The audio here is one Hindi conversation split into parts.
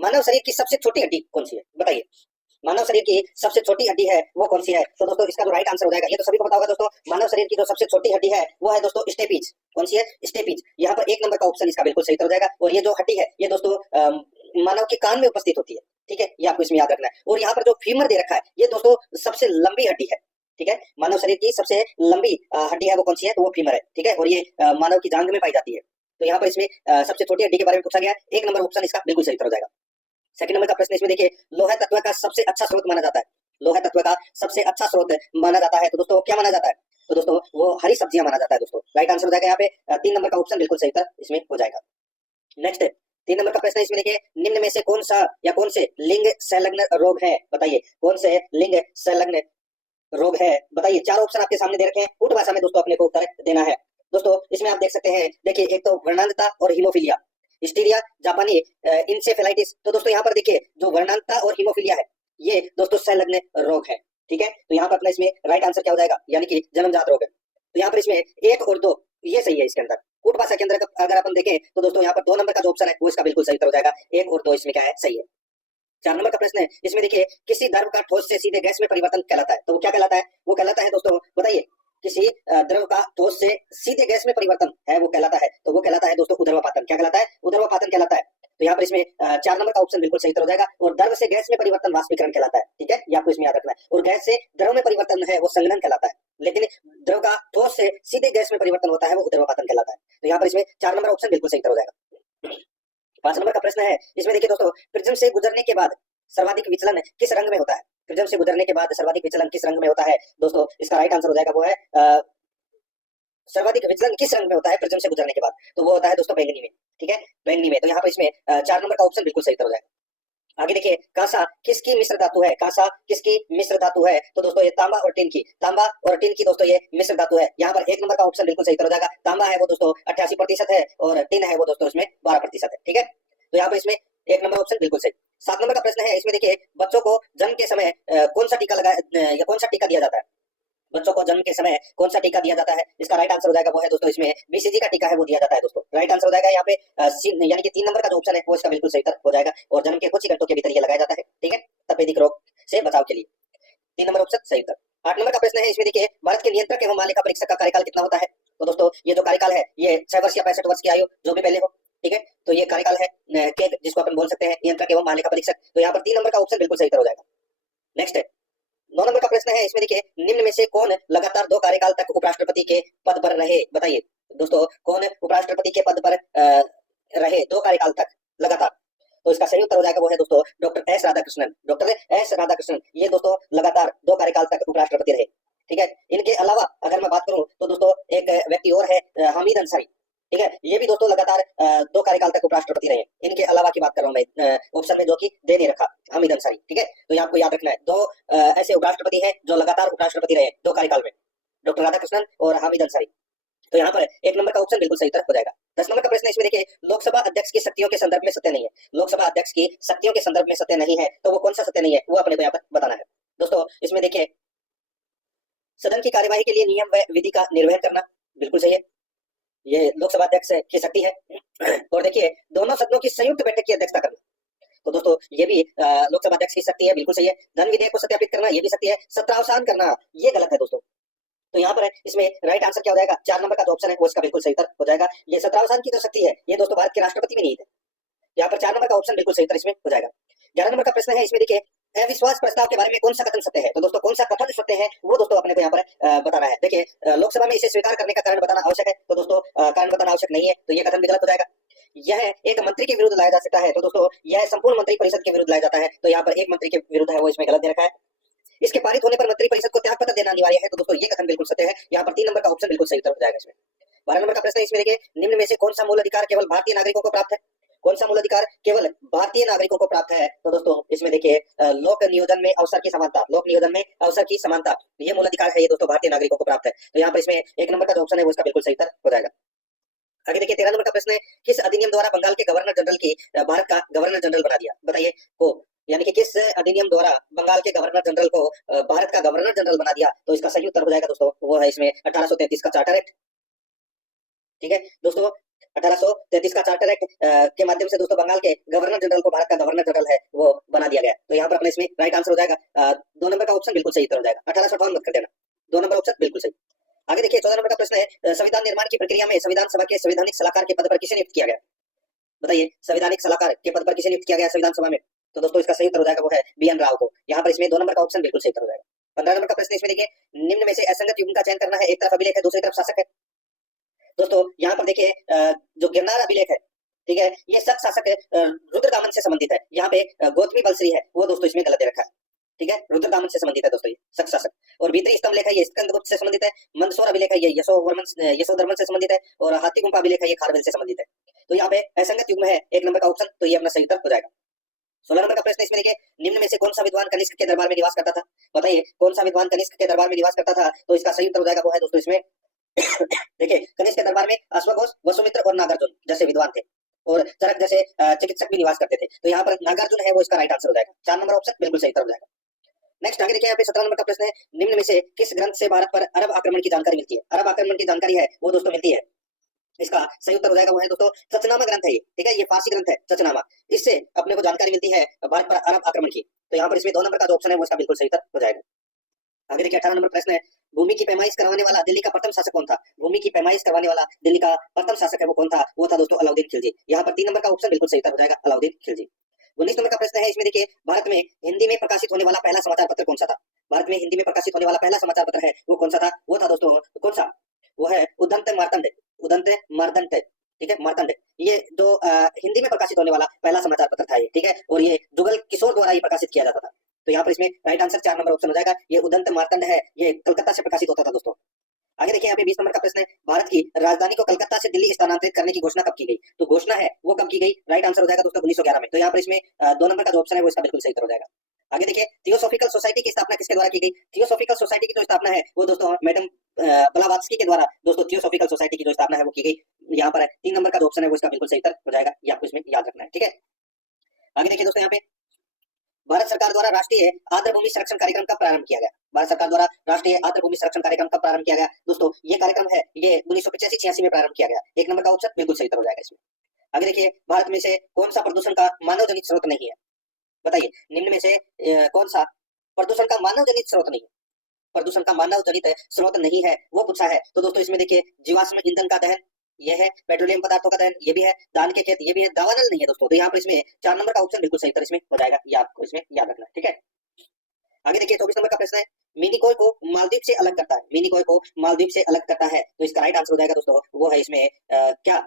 मानव शरीर की सबसे छोटी हड्डी कौन सी है, बताइए। मानव शरीर की सबसे छोटी हड्डी है वो कौन सी है? तो दोस्तों इसका जो राइट आंसर हो जाएगा, ये तो सभी को पता होगा दोस्तों, मानव शरीर की जो सबसे छोटी हड्डी है वो है दोस्तों स्टेपीज। कौन सी है? स्टेपीज। यहाँ पर एक नंबर का ऑप्शन इसका बिल्कुल सही उत्तर हो जाएगा। और ये जो हड्डी है ये दोस्तों मानव के कान में उपस्थित होती है, ठीक है, ये आपको इसमें याद रखना है। और यहाँ पर जो फीमर दे रखा है ये दोस्तों सबसे लंबी हड्डी है, ठीक है, मानव शरीर की सबसे लंबी हड्डी है वो कौन सी है? तो वो फीमर है, ठीक है, और ये मानव की जांघ में पाई जाती है। तो यहाँ पर इसमें सबसे छोटी हड्डी के बारे में पूछा गया है, एक नंबर ऑप्शन इसका बिल्कुल सही उत्तर हो जाएगा। सेकंड नंबर का प्रश्न इसमें देखिए, लोहा तत्व का सबसे अच्छा स्रोत माना जाता है, लोहा तत्व का सबसे अच्छा स्रोत माना जाता है, तो दोस्तों क्या माना जाता है? तो दोस्तों वो हरी सब्जियां माना जाता है दोस्तों। राइट आंसर हो जाएगा यहाँ पे तीन नंबर का ऑप्शन बिल्कुल सही उत्तर इसमें हो जाएगा। नेक्स्ट तीन नंबर का प्रश्न है, इसमें देखिए, निम्न में से कौन सा या कौन से लिंग संलग्न रोग है, बताइए कौन से लिंग संलग्न रोग है, बताइए। चार ऑप्शन आपके सामने दे रखे हैं, उर्दू भाषा में दोस्तों अपने को उत्तर देना है। दोस्तों इसमें आप देख सकते हैं, देखिए एक तो वर्णांधता और हीमोफीलिया, हिस्टीरिया, जापानी इंसेफेलाइटिस। तो दोस्तों यहाँ पर देखिए जो वर्णांधता और हीमोफीलिया है ये दोस्तों संलग्न रोग है, ठीक है। तो यहाँ पर अपना इसमें राइट आंसर क्या हो जाएगा, यानी कि जन्मजात रोग है। तो यहाँ पर इसमें एक और दो ये सही है इसके अंदर। कूट भाषा के अंदर अगर अपन देखें तो दोस्तों यहाँ पर दो नंबर का जो ऑप्शन है वो इसका बिल्कुल सही उत्तर हो जाएगा, एक और दो इसमें क्या है, सही है। चार नंबर का प्रश्न है, इसमें देखिए, किसी द्रव का ठोस से सीधे गैस में परिवर्तन कहलाता है, तो वो क्या कहलाता है? वो कहलाता है दोस्तों, बताइए, किसी द्रव का ठोस से सीधे गैस में परिवर्तन है वो कहलाता है, तो वो कहलाता है दोस्तों उदर्वपातन। क्या कहलाता है? उदर्वपातन कहलाता है। तो यहाँ पर इसमें चार नंबर का ऑप्शन बिल्कुल सही उत्तर हो जाएगा। और द्रव से गैस में परिवर्तन वाष्पीकरण कहलाता है, ठीक है, ये आपको इसमें याद रखना है। और गैस से द्रव में परिवर्तन है वो संघनन कहलाता है, लेकिन द्रव का ठोस से सीधे गैस में परिवर्तन होता है वो उदर्वपातन कहलाता है। तो यहाँ पर इसमें चार नंबर ऑप्शन बिल्कुल सही उत्तर हो जाएगा। पांच नंबर का प्रश्न है, इसमें देखिए दोस्तों, प्रिज्म से गुजरने के बाद सर्वाधिक विचलन किस रंग में होता है? प्रिज्म से गुजरने के बाद सर्वाधिक विचलन किस रंग में होता है? दोस्तों इसका राइट आंसर हो जाएगा वो है सर्वाधिक विचलन किस रंग में होता है प्रिज्म से गुजरने के बाद? तो वो होता है दोस्तों बैंगनी में, ठीक है, बैंगनी में। तो यहाँ पर इसमें चार नंबर का ऑप्शन बिल्कुल सही उत्तर हो जाएगा। आगे देखिए, कांसा किसकी मिश्र धातु है? कांसा किसकी मिश्र धातु है? तो दोस्तों ये तांबा और टिन की, तांबा और टिन की दोस्तों ये मिश्र धातु है। यहाँ पर एक नंबर का ऑप्शन बिल्कुल सही उत्तर हो जाएगा। तांबा है वो दोस्तों 88% है और टिन है वो दोस्तों इसमें 12% है, ठीक है। तो यहाँ पर इसमें एक नंबर ऑप्शन बिल्कुल सही। सात नंबर का प्रश्न है, इसमें देखिए, बच्चों को जन्म के समय कौन सा टीका लगाया या कौन सा टीका दिया जाता है? बच्चों को जन्म के समय कौन सा टीका दिया जाता है? इसका राइट आंसर हो जाएगा वो है दोस्तों इसमें बीसीजी का टीका है वो दिया जाता है दोस्तों। राइट आंसर हो जाएगा यहाँ पे यानी कि तीन नंबर का जो ऑप्शन है वो इसका बिल्कुल सही उत्तर हो जाएगा। और जन्म के कुछ ही घंटों के भीतर ये लगाया जाता है, ठीक है, तपेदिक रोग से बचाव के लिए। तीन नंबर ऑप्शन सही उत्तर। आठ नंबर का प्रश्न है, इसमें देखिए, भारत के नियंत्रक एवं मालिका परीक्षक का कार्यकाल कितना होता है? तो दोस्तों ये जो कार्यकाल है ये 6 वर्ष या 65 वर्ष की आयु जो भी पहले हो, ठीक है, तो ये कार्यकाल है के जिसको अपन बोल सकते हैं नियंत्रक एवं मालिका परीक्षक। तो यहाँ पर तीन नंबर का ऑप्शन बिल्कुल सही उत्तर हो जाएगा। नेक्स्ट है नौ नंबर का प्रश्न है, इसमें देखिए, निम्न में से कौन लगातार 2 कार्यकाल तक उपराष्ट्रपति के पद पर रहे? बताइए दोस्तों, कौन उपराष्ट्रपति के पद पर रहे 2 कार्यकाल तक लगातार? तो इसका सही उत्तर हो जाएगा वो है दोस्तों doctor S Radhakrishnan. Doctor S Radhakrishnan ये दोस्तों लगातार 2 कार्यकाल तक उपराष्ट्रपति रहे, ठीक है। इनके अलावा अगर मैं बात करूं तो दोस्तों एक व्यक्ति और है हामिद अंसारी, ठीक है, ये भी दोस्तों लगातार 2 कार्यकाल तक उपराष्ट्रपति रहे। इनके अलावा की बात कर रहा हूं मैं ऑप्शन में जो कि दे नहीं रखा, हामिद अंसारी, ठीक है। तो ये आपको याद रखना है, 2 ऐसे उपराष्ट्रपति हैं जो लगातार उपराष्ट्रपति रहे 2 कार्यकाल में, डॉक्टर राधाकृष्णन और हामिद अंसारी। तो यहाँ पर एक नंबर का ऑप्शन बिल्कुल सही उत्तर हो जाएगा। 10 नंबर का प्रश्न इसमें देखिए, लोकसभा अध्यक्ष की शक्तियों के संदर्भ में सत्य नहीं है। लोकसभा अध्यक्ष की शक्तियों के संदर्भ में सत्य नहीं है, तो वो कौन सा सत्य नहीं है वो अपने को यहाँ पर बताना है। दोस्तों इसमें देखिए, सदन की कार्यवाही के लिए नियम व विधि का निर्वहन करना बिल्कुल सही है, ये लोकसभा अध्यक्ष की शक्ति है। और देखिए, दोनों सदनों की संयुक्त बैठक की अध्यक्षता करना, तो दोस्तों ये भी लोकसभा अध्यक्ष की शक्ति है, बिल्कुल सही है। धन विधेयक को सत्यापित करना ये भी शक्ति है। सत्रावसान करना ये गलत है दोस्तों। तो यहाँ पर इसमें राइट आंसर क्या हो जाएगा? 4 नंबर का जो ऑप्शन है वो इसका बिल्कुल सही उत्तर हो जाएगा। ये सत्रावसान की जो शक्ति है ये दोस्तों भारत के राष्ट्रपति में नहीं है। यहाँ पर 4 नंबर का ऑप्शन बिल्कुल सही उत्तर इसमें हो जाएगा। 11 नंबर का प्रश्न है, इसमें देखिए, अविश्वास प्रस्ताव के बारे में कौन सा कथन सत्य है? तो दोस्तों कौन सा कथन सत्य है वो दोस्तों अपने को यहाँ पर बताना है। देखिए, लोकसभा में इसे स्वीकार करने का कारण बताना आवश्यक है, तो दोस्तों कारण बताना आवश्यक नहीं है, तो ये कथन भी गलत हो जाएगा। यह एक मंत्री के विरुद्ध लाया जा सकता है, तो दोस्तों यह संपूर्ण मंत्री परिषद के विरुद्ध लाया जाता है, तो यहाँ पर एक मंत्री के विरुद्ध है वो इसमें गलत दे रखा है। इसके पारित होने पर मंत्री परिषद को त्यागपत्र देना अनिवार्य है, तो दोस्तों ये कथन बिल्कुल सत्य है। यहाँ पर 3 नंबर का ऑप्शन बिल्कुल सही उत्तर हो जाएगा इसमें। 12 नंबर का प्रश्न है, इसमें देखिए, निम्न में से कौन सा मूल अधिकार केवल भारतीय नागरिकों को प्राप्त है? कौन सा मूल अधिकार केवल भारतीय नागरिकों को प्राप्त है? तो दोस्तों इसमें देखिए, लोक नियोजन में अवसर की समानता, लोक नियोजन में अवसर की समानता ये मूल अधिकार है, ये दोस्तों भारतीय नागरिकों को प्राप्त है। तो यहाँ पर इसमें एक नंबर का जो ऑप्शन है वो इसका बिल्कुल सही उत्तर हो जाएगा। आगे देखिए, 13 नंबर का प्रश्न है, किस अधिनियम द्वारा बंगाल के गवर्नर जनरल की भारत का गवर्नर जनरल बना दिया? बताइए को, यानी कि किस अधिनियम द्वारा बंगाल के गवर्नर जनरल को भारत का गवर्नर जनरल बना दिया? तो इसका सही उत्तर हो जाएगा दोस्तों वो है इसमें 1833 का चार्टर एक्ट। ठीक है दोस्तों। 1833 का चार्टर एक्ट के माध्यम से दोस्तों बंगाल के गवर्नर जनरल को भारत का गवर्नर जनरल है वो बना दिया गया। तो यहाँ पर अपने इसमें राइट आंसर हो जाएगा 2 नंबर का ऑप्शन बिल्कुल सही उत्तर हो जाएगा। 1858 मत कर देना, 2 नंबर ऑप्शन बिल्कुल सही। आगे देखिए 14 नंबर का प्रश्न है संविधान निर्माण की प्रक्रिया में संविधान सभा के संवैधानिक सलाहकार के पद पर किसे नियुक्त किया गया? बताइए, संवैधानिक सलाहकार के पद पर किसे नियुक्त किया गया संविधान सभा में? तो दोस्तों इसका सही उत्तर हो जाएगा वो है बी.एन. राव को। यहाँ पर इसमें 2 नंबर का ऑप्शन बिल्कुल सही उत्तर हो जाएगा। 15 नंबर का प्रश्न इसमें देखिए, निम्न में से असंगत युग्म का चयन करना है। एक तरफ अभिलेख है, दूसरी तरफ शासक है। दोस्तों यहाँ पर देखिए जो गिरनार अभिलेख है, ठीक है, ये सत शासक रुद्रदामन से संबंधित है। यहाँ पे गौतमी बलश्री है वो दोस्तों इसमें गलत दे रखा है, ठीक है, रुद्रदामन से संबंधित है दोस्तों ये सत शासक। और भीतरी स्तंभ लेख है ये स्कंदगुप्त से संबंधित है। मंदसौर अभिलेख है ये यशोधर्मन से संबंधित है। और हाथी गुम्फा अभिलेख है ये खारवेल से संबंधित है। तो यहाँ पे असंगत युग्म है 1 नंबर का ऑप्शन, तो ये अपना सही उत्तर हो जाएगा। 16 नंबर का प्रश्न इसमें देखिए, निम्न में से कौन सा विद्वान कनिष्क के दरबार में निवास करता था? बताइए कौन सा विद्वान कनिष्क के दरबार में निवास करता था? तो इसका सही उत्तर हो जाएगा वो है दोस्तों इसमें देखिए, कनिष्क के दरबार में अश्वघोष, वसुमित्र और नागार्जुन जैसे विद्वान थे। और चरक जैसे चिकित्सक भी निवास करते थे। तो यहाँ पर नागार्जुन है वो इसका राइट आंसर हो जाएगा। 4 नंबर ऑप्शन बिल्कुल सही उत्तर हो जाएगा। नेक्स्ट आगे देखिए, यहाँ पे 17 नंबर का प्रश्न है, निम्न में से किस ग्रंथ से भारत पर अरब आक्रमण की जानकारी मिलती है? अरब आक्रमण की जानकारी है वो दोस्तों मिलती है, इसका सही उत्तर हो जाएगा वो है दोस्तों चचनामा ग्रंथ है ये, ठीक है, ये फारसी ग्रंथ है चचनामा। इससे अपने को जानकारी मिलती है भारत पर अरब आक्रमण की। तो यहाँ पर इसमें 2 नंबर का जो ऑप्शन है वो इसका बिल्कुल सही उत्तर हो जाएगा। आगे देखिए 18 नंबर प्रश्न है, भूमि की पैमाइश करवाने वाला दिल्ली का प्रथम शासक कौन था? भूमि की पैमाइश करवाने वाला दिल्ली का प्रथम शासक है वो कौन था? वो था दोस्तों अलाउद्दीन खिलजी। यहाँ पर 3 नंबर का ऑप्शन बिल्कुल सही उत्तर हो जाएगा, अलाउद्दीन खिलजी। 19 नंबर का प्रश्न है, इसमें देखिए, भारत में हिंदी में प्रकाशित होने वाला पहला समाचार पत्र कौन सा था? भारत में हिंदी में प्रकाशित होने वाला पहला समाचार पत्र है वो कौन सा था? वो था दोस्तों कौन सा? वो है उदंत मार्तंड, उदंत मार्तंड, ठीक है, मार्तंड। ये जो हिंदी में प्रकाशित होने वाला पहला समाचार पत्र था ये, ठीक है, और ये जुगल किशोर द्वारा ये प्रकाशित किया जाता था। तो यहाँ पर इसमें राइट आंसर 4 नंबर ऑप्शन हो जाएगा, ये उदंत मार्तंड है, ये कलकत्ता से प्रकाशित होता था दोस्तों। आगे देखिए, यहाँ पे 20 नंबर का प्रश्न है, भारत की राजधानी को कलकत्ता से दिल्ली स्थानांतरित करने की घोषणा कब की गई? तो घोषणा है वो कब की गई? राइट आंसर हो जाएगा दोस्तों 1911 में। तो यहाँ पर इसमें 2 नंबर का जो ऑप्शन है वो इसका बिल्कुल सही उत्तर हो जाएगा। आगे देखिए, थियोसॉफिकल सोसाइटी की स्थापना किसके द्वारा की गई? थियोसॉफिकल सोसाइटी की जो स्थापना है वो दोस्तों मैडम ब्लावात्स्की के द्वारा दोस्तों थियोसॉफिकल सोसाइटी की जो स्थापना है वो की गई। यहाँ पर 3 नंबर का जो ऑप्शन है वो इसका बिल्कुल सही उत्तर हो जाएगा, ये आपको इसमें याद रखना है, ठीक है। आगे देखिए दोस्तों, यहाँ पे भारत सरकार द्वारा राष्ट्रीय आर्द्र भूमि संरक्षण कार्यक्रम कब प्रारंभ किया गया? भारत सरकार द्वारा राष्ट्रीय आर्द्र भूमि संरक्षण कार्यक्रम कब प्रारंभ किया गया? दोस्तों ये कार्यक्रम है ये 1985-86 में प्रारंभ किया गया। 1 नंबर का ऑप्शन बिल्कुल सही उत्तर हो जाएगा इसमें। आगे देखिए, भारत में से कौन सा प्रदूषण का मानव जनित स्रोत नहीं है? बताइए, निम्न में से कौन सा प्रदूषण का मानव जनित स्रोत नहीं है? प्रदूषण का मानव जनित स्रोत नहीं है वो पूछा है। तो दोस्तों इसमें देखिए, जीवाश्म ईंधन का दहन ये है, पेट्रोलियम पदार्थों का दहन ये भी है, धान के खेत ये भी है, दावानल नहीं है दोस्तों। तो यहाँ पर इसमें 4 नंबर का ऑप्शन बिल्कुल सही उत्तर इसमें हो जाएगा, ये आपको इसमें याद रखना है, ठीक है। आगे देखिए 24 नंबर का प्रश्न है, मिनिकॉय को मालदीव से अलग करता है, मिनिकॉय को मालदीव से अलग करता है। तो इसका राइट आंसर हो जाएगा दोस्तों वो है इसमें क्या?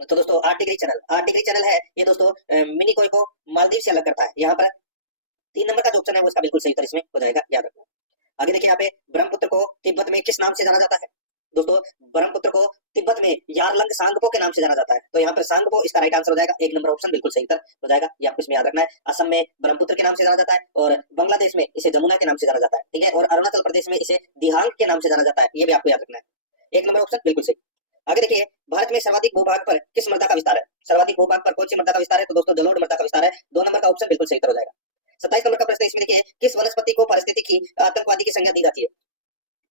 तो दोस्तों art degree channel, art degree channel है ये दोस्तों मिनिकॉय को मालदीव से अलग करता है। यहाँ पर 3 नंबर का जो ऑप्शन है वो इसका बिल्कुल सही उत्तर इसमें हो जाएगा, याद रखना। आगे देखिए, यहाँ पे ब्रह्मपुत्र को तिब्बत में किस नाम से जाना जाता है? दोस्तों ब्रह्मपुत्र को तिब्बत में यारलंग सांगपो के नाम से जाना जाता है। तो यहाँ पर सांगपो इसका राइट आंसर हो जाएगा, 1 नंबर ऑप्शन बिल्कुल सही उत्तर हो जाएगा, ये आपको इसमें याद रखना है। असम में ब्रह्मपुत्र के नाम से जाना जाता है और बांग्लादेश में इसे जमुना के नाम से जाना जाता है, ठीक है, और अरुणाचल प्रदेश में इसे दिहांग के नाम से जाना जाता है, ये भी आपको याद रखना है। 1 नंबर ऑप्शन बिल्कुल सही। आगे देखिए, भारत में सर्वाधिक भूभाग पर किस मृदा का विस्तार है? सर्वाधिक भूभाग पर कौन सी मृदा का विस्तार है? तो दोस्तों जलोढ़ मृदा का विस्तार है। 2 नंबर का ऑप्शन बिल्कुल सही उत्तर हो जाएगा। 27 नंबर का प्रश्न इसमें देखिए, किस वनस्पति को पारिस्थितिकी आतंकवादी की संज्ञा दी जाती है?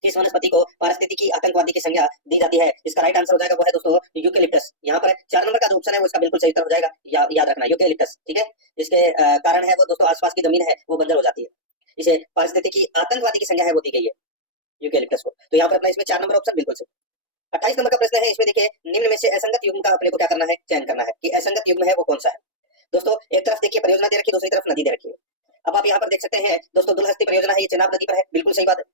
किस वनस्पति को पारिस्थितिकी आतंकवादी की संज्ञा दी जाती है? इसका राइट आंसर हो जाएगा वो है दोस्तों यूकेलिप्टस। यहाँ पर 4 नंबर का जो ऑप्शन है वो इसका बिल्कुल सही उत्तर हो जाएगा, याद रखना यूकेलिप्टस, ठीक है। इसके कारण है वो दोस्तों आसपास की जमीन है वो बंजर हो जाती है, इसे पारिस्थितिकी आतंकवादी की संज्ञा है वो दी गई है यूकेलिप्टस को। तो यहाँ पर अपना इसमें 4 नंबर ऑप्शन बिल्कुल सही। 28 नंबर का प्रश्न है, इसमें देखिए, निम्न में से असंगत युग्म का अपने को क्या करना है? चयन करना है कि असंगत युग्म है वो कौन सा है। दोस्तों एक तरफ देखिए परियोजना दे रखी है, दूसरी तरफ नदी दे रखी है। अब आप यहाँ पर देख सकते हैं दोस्तों, दुलहस्ती परियोजना है ये चेनाब नदी पर है, बिल्कुल सही बात है।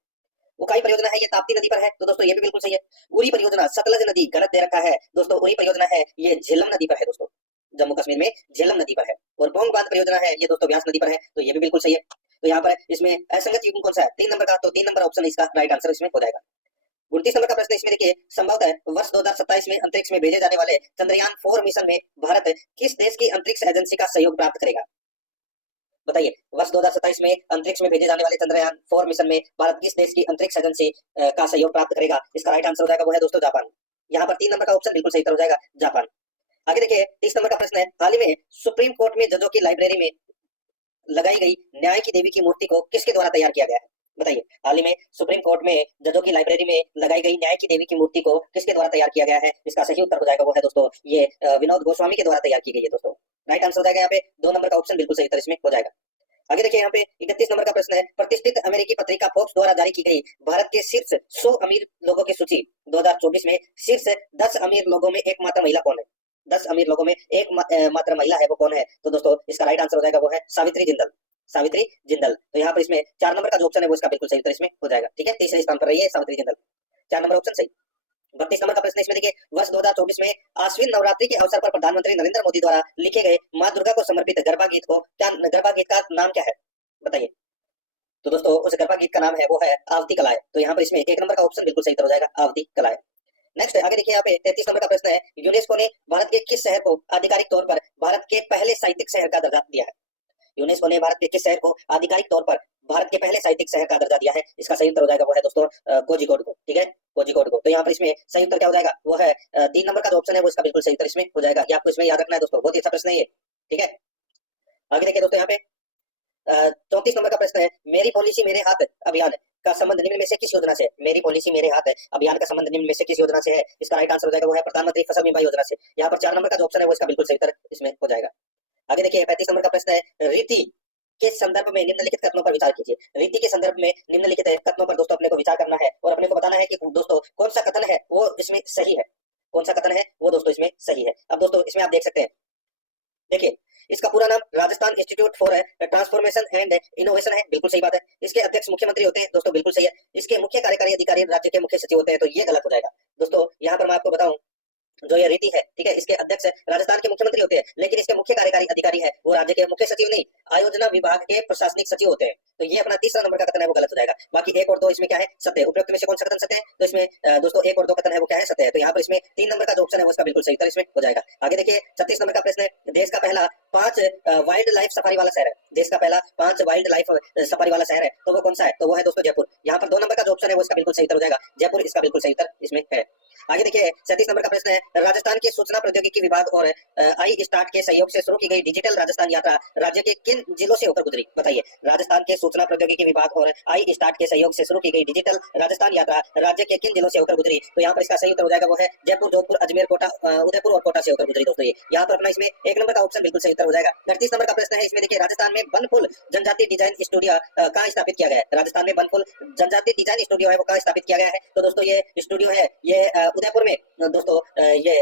उकाई परियोजना है ये ताप्ती नदी पर है, तो दोस्तों ये भी बिल्कुल सही है। उरी परियोजना सतलज नदी गलत दे रखा है दोस्तों, उरी परियोजना है ये झेलम नदी पर है दोस्तों, जम्मू कश्मीर में झेलम नदी पर है। और पोंग बांध परियोजना है ये दोस्तों व्यास नदी पर है, तो ये भी बिल्कुल सही है। तो यहाँ पर इसमें असंगत युग्म कौन सा है? 3 नंबर का, तो 3 नंबर ऑप्शन इसका राइट आंसर इसमें हो जाएगा। 29 नंबर का प्रश्न इसमें देखिए, संभवतः वर्ष 2027 में अंतरिक्ष में भेजे जाने वाले चंद्रयान 4 मिशन में भारत किस देश की अंतरिक्ष एजेंसी का सहयोग प्राप्त करेगा? बताइए, वर्ष 2027 में अंतरिक्ष में भेजे जाने वाले चंद्रयान 4 मिशन में भारत किस देश की अंतरिक्ष एजेंसी का सहयोग प्राप्त करेगा? इसका राइट आंसर हो जाएगा वो है दोस्तों जापान। यहाँ पर 3 नंबर का ऑप्शन बिल्कुल सही उत्तर हो जाएगा, जापान। आगे देखिए 30 नंबर का प्रश्न है, हाल ही में सुप्रीम कोर्ट में जजों की लाइब्रेरी में लगाई गई न्याय की देवी की मूर्ति को किसके द्वारा तैयार किया गया है? बताइए, हाल ही में सुप्रीम कोर्ट में जजों की लाइब्रेरी में लगाई गई न्याय की देवी की मूर्ति को किसके द्वारा तैयार किया गया है? इसका सही उत्तर हो जाएगा वो है दोस्तों ये विनोद गोस्वामी के द्वारा तैयार की गई है दोस्तों। राइट आंसर हो जाएगा यहाँ पे 2 नंबर का ऑप्शन बिल्कुल सही उत्तर इसमें हो जाएगा। आगे देखिए यहाँ पे 31 नंबर का प्रश्न है, प्रतिष्ठित अमेरिकी पत्रिका फोर्ब्स द्वारा जारी की गई भारत के शीर्ष 100 अमीर लोगों की सूची 2024 में शीर्ष 10 अमीर लोगों में एकमात्र महिला कौन है? 10 अमीर लोगों में एक मात्र महिला है, वो कौन है? तो दोस्तों इसका राइट आंसर हो जाएगा वो है सावित्री जिंदल। सावित्री जिंदल। तो यहाँ पर इसमें 4 नंबर का जो ऑप्शन है वो इसका बिल्कुल सही उत्तर इसमें हो जाएगा। ठीक है, तीसरे स्थान पर रही है सावित्री जिंदल, 4 नंबर ऑप्शन सही। 32 नंबर का प्रश्न इसमें देखिए, वर्ष 2024 में आश्विन नवरात्रि के अवसर पर प्रधानमंत्री नरेंद्र मोदी द्वारा लिखे गए माँ दुर्गा को समर्पित गरबा गीत का नाम क्या है? बताइए। तो दोस्तों उस गरबा गीत का नाम है वो है आवती कलाएं। तो यहाँ पर इसमें 1 नंबर का ऑप्शन बिल्कुल सही उत्तर हो जाएगा, आवती कलाएं। नेक्स्ट आगे देखिए यहाँ पे 33 नंबर का प्रश्न है, यूनेस्को ने भारत के किस शहर को आधिकारिक तौर पर भारत के पहले साहित्यिक शहर का दर्जा दिया है? यूनेस्को ने भारत के किस शहर को आधिकारिक तौर पर भारत के पहले साहित्यिक शहर का दर्जा दिया है? इसका सही उत्तर हो जाएगा वो है दोस्तों कोझिकोड को। ठीक है, कोझिकोड को। तो यहाँ पर इसमें सही उत्तर क्या हो जाएगा वो है 3 नंबर का जो ऑप्शन है वो इसका बिल्कुल सही उत्तर इसमें हो जाएगा। ये आपको इसमें याद रखना है दोस्तों, बहुत ही अच्छा प्रश्न है ये। ठीक है, आगे देखिए दोस्तों यहाँ पे 34 नंबर का प्रश्न है, मेरी पॉलिसी मेरे हाथ अभियान का संबंध निम्न में से किस योजना से है? मेरी पॉलिसी मेरे हाथ अभियान का संबंध निम्न में से किस योजना से है? इसका राइट आंसर हो जाएगा वो है प्रधानमंत्री फसल बीमा योजना से। यहाँ पर 4 नंबर का जो ऑप्शन है वो इसका बिल्कुल सही उत्तर इसमें हो जाएगा। आगे देखिए 35 नंबर का प्रश्न है, रीति के संदर्भ में निम्नलिखित कथनों पर विचार कीजिए। रीति के संदर्भ में निम्नलिखित कथनों पर दोस्तों अपने को विचार करना है और अपने को बताना है कि दोस्तों कौन सा कथन है वो इसमें सही है, कौन सा कथन है वो दोस्तों इसमें सही है। अब दोस्तों इसमें आप देख सकते हैं, देखिए इसका पूरा नाम Rajasthan institute for transformation and innovation है, बिल्कुल सही बात है। इसके अध्यक्ष मुख्यमंत्री होते हैं दोस्तों, बिल्कुल सही है। इसके मुख्य कार्यकारी अधिकारी राज्य के मुख्य सचिव होते हैं, तो ये गलत हो जाएगा दोस्तों। यहाँ पर मैं आपको बताऊं, जो ये रीति है, ठीक है, इसके अध्यक्ष राजस्थान के मुख्यमंत्री होते हैं, लेकिन इसके मुख्य कार्यकारी अधिकारी है वो राज्य के मुख्य सचिव नहीं, आयोजना विभाग के प्रशासनिक सचिव होते हैं। तो ये अपना तीसरा नंबर का कथन है वो गलत हो जाएगा। बाकी 1 और 2 इसमें क्या है? सत्य है। उपयुक्त में से कौन सा कथन सत्य है? तो इसमें दोस्तों 1 और 2 कथन है वो क्या है? सत्य है। तो यहाँ पर इसमें 3 नंबर का जो ऑप्शन है वो इसका बिल्कुल सही उत्तर इसमें हो जाएगा। आगे देखिए 36 नंबर का प्रश्न है, देश का पहला 5 वाइल्ड लाइफ सफारी वाला शहर है। देश का पहला 5 वाइल्ड लाइफ सफारी वाला शहर है, तो वो कौन सा है? तो वो है दोस्तों जयपुर। यहाँ पर 2 नंबर का जो ऑप्शन है वो इसका बिल्कुल सही उत्तर हो जाएगा, जयपुर इसका बिल्कुल सही उत्तर इसमें है। आगे देखिए 37 नंबर का प्रश्न है, राजस्थान के सूचना प्रौद्योगिकी विभाग और आई स्टार्ट के सहयोग से शुरू की गई डिजिटल राजस्थान यात्रा राज्य के किन जिलों से होकर गुजरी? बताइए। राजस्थान के सूचना प्रौद्योगिकी विभाग और आई स्टार्ट के सहयोग से शुरू की गई डिजिटल राजस्थान यात्रा राज्य के किन जिलों से होकर गुजरी? तो यहाँ पर इसका सही उत्तर हो जाएगा वो है जयपुर, जोधपुर, अजमेर, कोटा, उदयपुर और कोटा से होकर गुजरी दोस्तों। ये यहाँ पर अपना इसमें 1 नंबर का ऑप्शन बिल्कुल सही उत्तर हो जाएगा। 38 नंबर का प्रश्न है, इसमें देखिए राजस्थान में बनफुल जनजाति डिजाइन स्टूडियो कहाँ स्थापित किया गया है? राजस्थान में बनफुल जनजाति डिजाइन स्टूडियो है वो कहाँ स्थापित किया गया है? तो दोस्तों ये स्टूडियो है ये उदयपुर में दोस्तों ये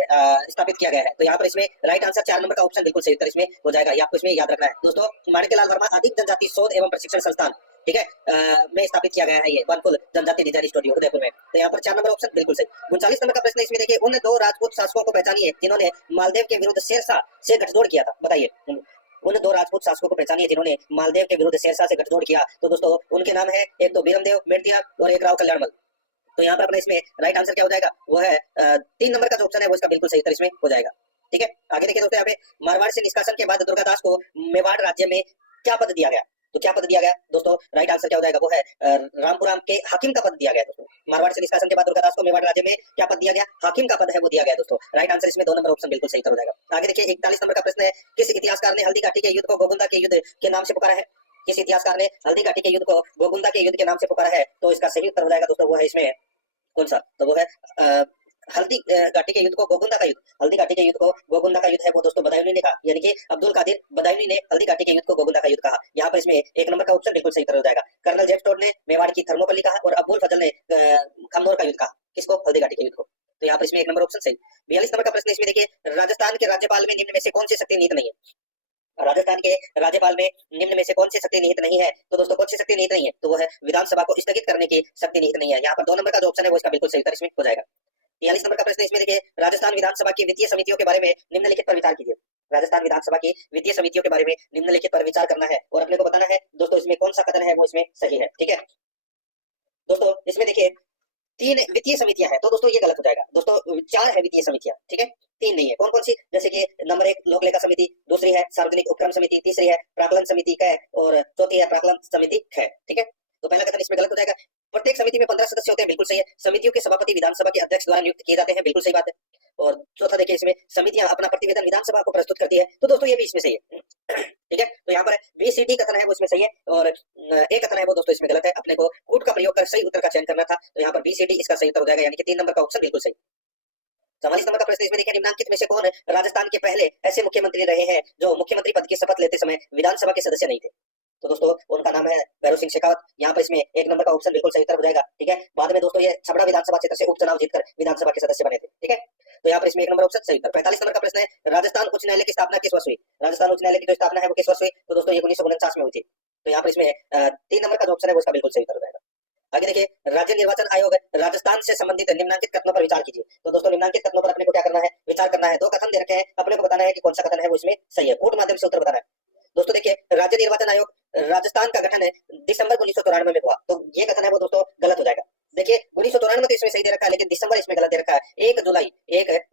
स्थापित किया गया है। तो यहाँ पर इसमें राइट आंसर 4 नंबर का ऑप्शन बिल्कुल सही उत्तर इसमें हो जाएगा। ये आपको इसमें याद रखना है दोस्तों। माणिक्यलाल वर्मा अधिक जनजाति शोध एवं प्रशिक्षण संस्थान, ठीक है, में स्थापित किया गया है ये बनफुल जनजाति डिजाइन स्टूडियो उदयपुर में। तो यहाँ पर 4 नंबर ऑप्शन बिल्कुल सही। 39 नंबर का प्रश्न इसमें देखिए, उन 2 राजपूत शासकों को पहचानिए जिन्होंने मालदेव के विरुद्ध शेरशाह से गठजोड़ किया था। बताइए। उन 2 राजपूत शासकों को पहचानिए जिन्होंने मालदेव के विरुद्ध शेरशाह से गठजोड़ किया। तो दोस्तों उनके नाम है, एक तो बीरमदेव मेड़तिया और एक राव कल्याणमल। तो यहाँ पर अपने इसमें राइट आंसर क्या हो जाएगा वो है 3 नंबर का जो ऑप्शन है वो इसका बिल्कुल सही उत्तर इसमें हो जाएगा। ठीक है, आगे देखिए दोस्तों, यहाँ पे मारवाड़ से निष्कासन के बाद दुर्गादास को मेवाड़ राज्य में क्या पद दिया गया? तो क्या पद दिया गया दोस्तों? राइट आंसर क्या हो जाएगा वो है रामपुराम के हाकिम का पद दिया गया दोस्तों। मारवाड़ से निष्कासन के बाद दुर्गादास को मेवाड़ राज्य में क्या पद दिया गया? हाकिम का पद है वो दिया गया दोस्तों। राइट आंसर इसमें 2 नंबर ऑप्शन बिल्कुल सही उत्तर हो जाएगा। आगे देखिए 41 नंबर का प्रश्न है, किस इतिहासकार ने हल्दी घाटी के युद्ध को गोगुंदा के युद्ध के नाम से पुकारा है? किस इतिहासकार ने हल्दी घाटी के युद्ध को गोगुंदा के युद्ध के नाम से पुकारा है? तो इसका सही उत्तर हो जाएगा दोस्तों वो है इसमें कौन सा? तो वो है हल्दी घाटी के युद्ध को गोगुंदा का युद्ध, हल्दी घाटी के युद्ध को गोगुंदा का युद्ध है वो दोस्तों बदायूनी ने कहा, यानी कि अब्दुल कादिर बदायूनी ने हल्दी घाटी के युद्ध को गोगुंदा का युद्ध कहा। यहाँ पर इसमें 1 नंबर का ऑप्शन बिल्कुल सही उत्तर हो जाएगा। कर्नल जेम्स ने मेवाड़ की थर्मोपल्ली कहा और अबुल फजल ने खमनोर का युद्ध कहा। किसको? हल्दी घाटी के युद्ध को। तो यहाँ पर इसमें 1 नंबर ऑप्शन सही। 42 नंबर का प्रश्न इसमें देखिए, राजस्थान के राज्यपाल में निम्न में से कौन सी शक्ति निहित नहीं है? राजस्थान के राज्यपाल में निम्न में से कौन सी शक्ति निहित नहीं है? तो दोस्तों कौन सी शक्ति निहित नहीं है? तो वो है विधानसभा को स्थगित करने की शक्ति निहित नहीं है। यहाँ पर 2 नंबर का जो ऑप्शन है वो इसका बिल्कुल सही उत्तर इसमें हो जाएगा। 43 नंबर का प्रश्न इसमें देखिए, राजस्थान विधानसभा की वित्तीय समितियों के बारे में निम्नलिखित पर विचार कीजिए। राजस्थान विधानसभा की वित्तीय समितियों के बारे में निम्नलिखित पर विचार करना है और अपने को बताना है दोस्तों इसमें कौन सा कथन है वो इसमें सही है। ठीक है दोस्तों, इसमें देखिए 3 वित्तीय समितियां हैं, तो दोस्तों ये गलत हो जाएगा दोस्तों। 4 है वित्तीय समितियां, ठीक है, 3 नहीं है। कौन कौन सी? जैसे कि नंबर 1 लोक लेखा समिति, दूसरी है सार्वजनिक उपक्रम समिति, तीसरी है प्राक्कलन समिति क और चौथी है प्राक्कलन समिति ख। ठीक है, तो पहला कथन इसमें गलत हो जाएगा। प्रत्येक समिति में 15 सदस्य होते हैं, बिल्कुल सही है। समितियों के सभापति विधानसभा के अध्यक्ष द्वारा नियुक्त किए जाते हैं, बिल्कुल सही बात है। और चौथा देखिए, इसमें समितियां अपना प्रतिवेदन विधानसभा को प्रस्तुत करती है, तो दोस्तों ये भी इसमें सही है। ठीक है। तो यहाँ पर बी सी डी कथन है वो इसमें सही है, और ए कथन है वो दोस्तों इसमें गलत है। अपने को कूट का प्रयोग कर सही उत्तर का चयन करना था, तो यहाँ पर बी सी डी इसका सही उत्तर हो जाएगा, यानी कि 3 नंबर का ऑप्शन बिल्कुल सही। 44 नंबर का प्रश्न इसमें देखिए, निम्नांकित में से कौन राजस्थान के पहले ऐसे मुख्यमंत्री रहे हैं जो मुख्यमंत्री पद की शपथ लेते समय विधानसभा के सदस्य नहीं थे? तो दोस्तों उनका नाम है भैरव सिंह शेखावत। यहाँ पर इसमें 1 नंबर का ऑप्शन बिल्कुल सही उत्तर हो जाएगा, ठीक है। बाद में दोस्तों ये छबड़ा विधानसभा क्षेत्र से उपचुनाव जीतकर विधानसभा के सदस्य बने थे, ठीक है। तो यहाँ पर इसमें 1 नंबर ऑप्शन सही उत्तर। 45 नंबर का प्रश्न है, राजस्थान उच्च न्यायालय की स्थापना किस वर्ष हुई? राजस्थान उच्च न्यायालय की जो स्थापना है वो किस वर्ष हुई? तो दोस्तों ये 1949 में हुई थी। तो यहाँ पर इसमें 3 नंबर का जो ऑप्शन है वो इसका बिल्कुल सही उत्तर हो जाएगा। आगे देखिए, राज्य निर्वाचन आयोग राजस्थान से संबंधित निम्नांकित कथनों पर विचार कीजिए। तो दोस्तों निम्नांकित कथनों पर अपने को क्या करना है, विचार करना है। 2 कथन दे रखे हैं, अपने को बताना है कि कौन सा कथन है वो इसमें सही है, कूट माध्यम से उत्तर बताना है। दोस्तों देखिए, राज्य निर्वाचन आयोग राजस्थान का गठन है दिसंबर 1994 में हुआ, तो ये कथन है वो दोस्तों गलत हो जाएगा। देखिए 1994 में तो इसमें सही दे रखा है, लेकिन दिसंबर इसमें गलत दे रखा है। 1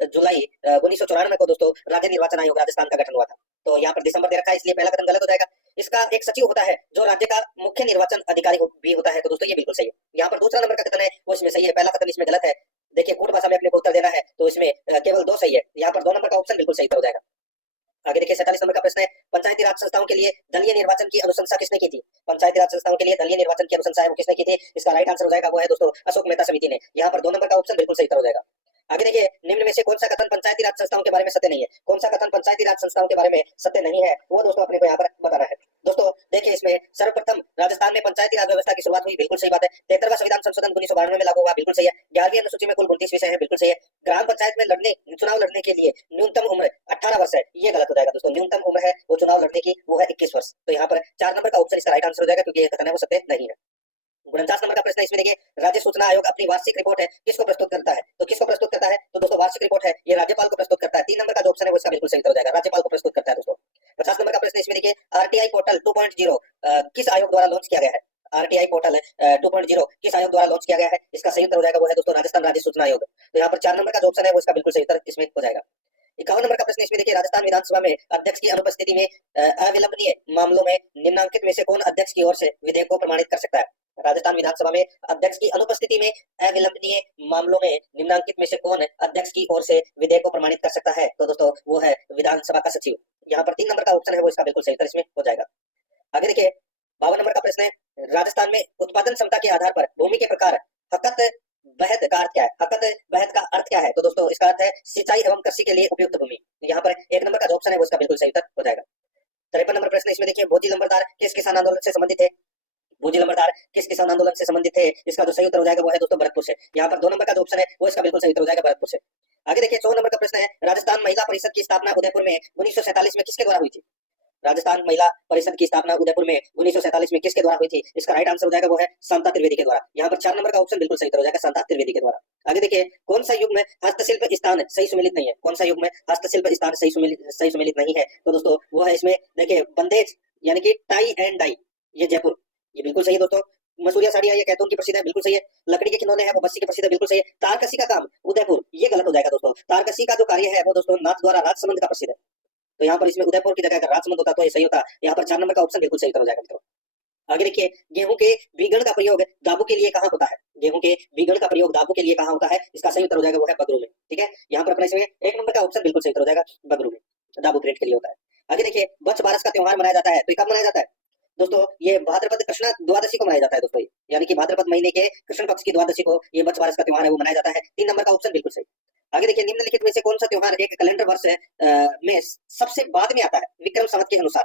जुलाई 1994 को दोस्तों राज्य निर्वाचन आयोग राजस्थान का गठन हुआ था, तो यहाँ पर दिसंबर दे रखा है, इसलिए पहला कथन गलत हो जाएगा। इसका एक सचिव होता है जो राज्य का मुख्य निर्वाचन अधिकारी भी होता है, तो दोस्तों ये बिल्कुल सही है। यहाँ पर दूसरा नंबर का कथन है वो इसमें सही है, पहला कथन इसमें गलत है। देखिए कूट भाषा में अपने को उत्तर देना है, तो इसमें केवल 2 सही है, यहाँ पर 2 नंबर का ऑप्शन बिल्कुल सही उत्तर हो जाएगा। आगे देखिए 47 नंबर का प्रश्न है, पंचायती राज संस्थाओं के लिए दलीय निर्वाचन की अनुशंसा किसने की थी? पंचायती राज संस्थाओं के लिए दलीय निर्वाचन की अनुशंसा है वो किसने की थी? इसका राइट आंसर हो जाएगा वो है दोस्तों अशोक मेहता समिति ने। यहाँ पर 2 नंबर का ऑप्शन बिल्कुल सही उत्तर हो जाएगा। आगे देखिए, निम्न में से कौन सा कथन पंचायती राज संस्थाओं के बारे में सत्य नहीं है? कौन सा कथन पंचायती राज संस्थाओं के बारे में सत्य नहीं है वो दोस्तों अपने को यहाँ पर बताना है। दोस्तों देखिए, इसमें सर्वप्रथम राजस्थान में पंचायती राज व्यवस्था की शुरुआत हुई, बिल्कुल सही बात है। 73वां संविधान संशोधन 1992 में लागू हुआ, बिल्कुल सही है। 11वीं अनुसूची में कुल 29 विषय है, बिल्कुल सही है। ग्राम पंचायत में चुनाव लड़ने के लिए न्यूनतम उम्र 18 वर्ष है, ये गलत हो जाएगा दोस्तों। न्यूनतम उम्र है वो चुनाव लड़ने की वो है 21 वर्ष। तो यहाँ पर 4 नंबर का ऑप्शन इसका राइट आंसर हो जाएगा, क्योंकि ये कथन है वो सत्य नहीं है। 49 नंबर का प्रश्न है, इसमें देखिए, राज्य सूचना आयोग अपनी वार्षिक रिपोर्ट है किसको प्रस्तुत करता है? तो किसको प्रस्तुत करता है? तो दोस्तों वार्षिक रिपोर्ट है ये राज्यपाल को प्रस्तुत करता है। 3 नंबर का जो ऑप्शन है वो इसका बिल्कुल सही उत्तर हो जाएगा, राज्यपाल को प्रस्तुत करता है दोस्तों। 50 नंबर का प्रश्न इसमें देखिए, आरटीआई पोर्टल 2.0 किस आयोग द्वारा लॉन्च किया गया है? आरटीआई पोर्टल 2.0 किस आयोग द्वारा लॉन्च किया गया है? इसका सही उत्तर हो जाएगा वो है दोस्तों राजस्थान राज्य सूचना आयोग। तो यहाँ पर 4 नंबर का जो ऑप्शन है वो इसका बिल्कुल सही उत्तर इसमें हो जाएगा। 51 नंबर का प्रश्न इसमें देखिए, राजस्थान विधानसभा में अध्यक्ष की अनुपस्थिति में अविलंबनीय मामलों में निम्नांकित में से कौन अध्यक्ष की ओर से विधेयक को प्रमाणित कर सकता है? राजस्थान विधानसभा में अध्यक्ष की अनुपस्थिति में अविलंबनीय मामलों में निम्नांकित में से कौन अध्यक्ष की ओर से विधेयक को प्रमाणित कर सकता है? तो दोस्तों वो है विधानसभा का सचिव। यहाँ पर 3 नंबर का ऑप्शन है वो इसका बिल्कुल सही उत्तर इसमें हो जाएगा। आगे देखिए 52 नंबर का प्रश्न है, राजस्थान में उत्पादन क्षमता के आधार पर भूमि के प्रकार हकत बहत का अर्थ क्या है? हकत बहत का अर्थ क्या है? तो दोस्तों इसका अर्थ है सिंचाई एवं कृषि के लिए उपयुक्त भूमि। यहाँ पर 1 नंबर का जो ऑप्शन है वो इसका बिल्कुल सही उत्तर हो जाएगा। 53 नंबर प्रश्न इसमें देखिए, भोजी लंबरदार किस किसान आंदोलन से संबंधित है? भोजी लंबरदार किस किसान आंदोलन से संबंधित है? इसका जो सही उत्तर हो जाएगा वो है दोस्तों भरतपुर से। यहाँ पर 2 नंबर का जो ऑप्शन है वो इसका बिल्कुल सही उत्तर हो जाएगा भरतपुर से। आगे देखिए 14 नंबर का प्रश्न है, राजस्थान महिला परिषद की स्थापना उदयपुर में 1947 में किसके द्वारा हुई थी? राजस्थान महिला परिषद की स्थापना उदयपुर में 1947 में किसके द्वारा हुई थी? इसका राइट आंसर हो जाएगा वो है शांता त्रिवेदी के द्वारा। यहाँ पर 4 नंबर का ऑप्शन बिल्कुल सही उत्तर हो जाएगा, शांता त्रिवेदी के द्वारा। आगे देखिए, कौन सा युग में हस्तशिल्प स्थान सही सुमेलित नहीं है? कौन सा युग में हस्तशिल्प स्थान सही सुमेलित नहीं है? तो दोस्तों वो है इसमें देखिए बंदेज यानी कि टाई एंड डाई, ये जयपुर, ये बिल्कुल सही है दोस्तों। मसूरिया साड़ी है ये कैथोन की प्रसिद्ध है, बिल्कुल सही है। लकड़ी के खिलौने हैं वो बस्सी की प्रसिद्ध है, बिल्कुल सही है। तारकसी का काम उदयपुर, ये गलत हो जाएगा दोस्तों। तारकसी का जो कार्य है वो दोस्तों नाथ द्वारा राजसमंद का प्रसिद्ध है, तो यहाँ पर इसमें उदयपुर की जगह अगर राजसमंद होता तो ये सही होता। यहाँ पर 4 नंबर का ऑप्शन बिल्कुल सही उत्तर हो जाएगा मित्रों। आगे देखिए, गेहूं के बीगण का प्रयोग दाबू के लिए कहाँ होता है? गेहूं के बीगण का प्रयोग दाबू के लिए कहाँ होता है? इसका सही उत्तर हो जाएगा वो है बगरू में, ठीक है। यहाँ पर अपने इसमें 1 नंबर का ऑप्शन बिल्कुल सही उत्तर हो जाएगा, बगरू में दाबू परेड के लिए होता है। आगे देखिए, वत्स बारस का त्योहार मनाया जाता है, तो कब मनाया जाता है दोस्तों? ये भाद्रपद कृष्ण द्वादशी को मनाया जाता है दोस्तों, यानी कि भाद्रपद महीने के कृष्ण पक्ष की द्वादशी को ये वत्स बारस का त्योहार है वो मनाया जाता है। 3 नंबर का ऑप्शन बिल्कुल सही। आगे देखिए, निम्नलिखित में से कौन सा त्योहार एक कैलेंडर वर्ष में सबसे बाद में आता है विक्रम संवत के अनुसार?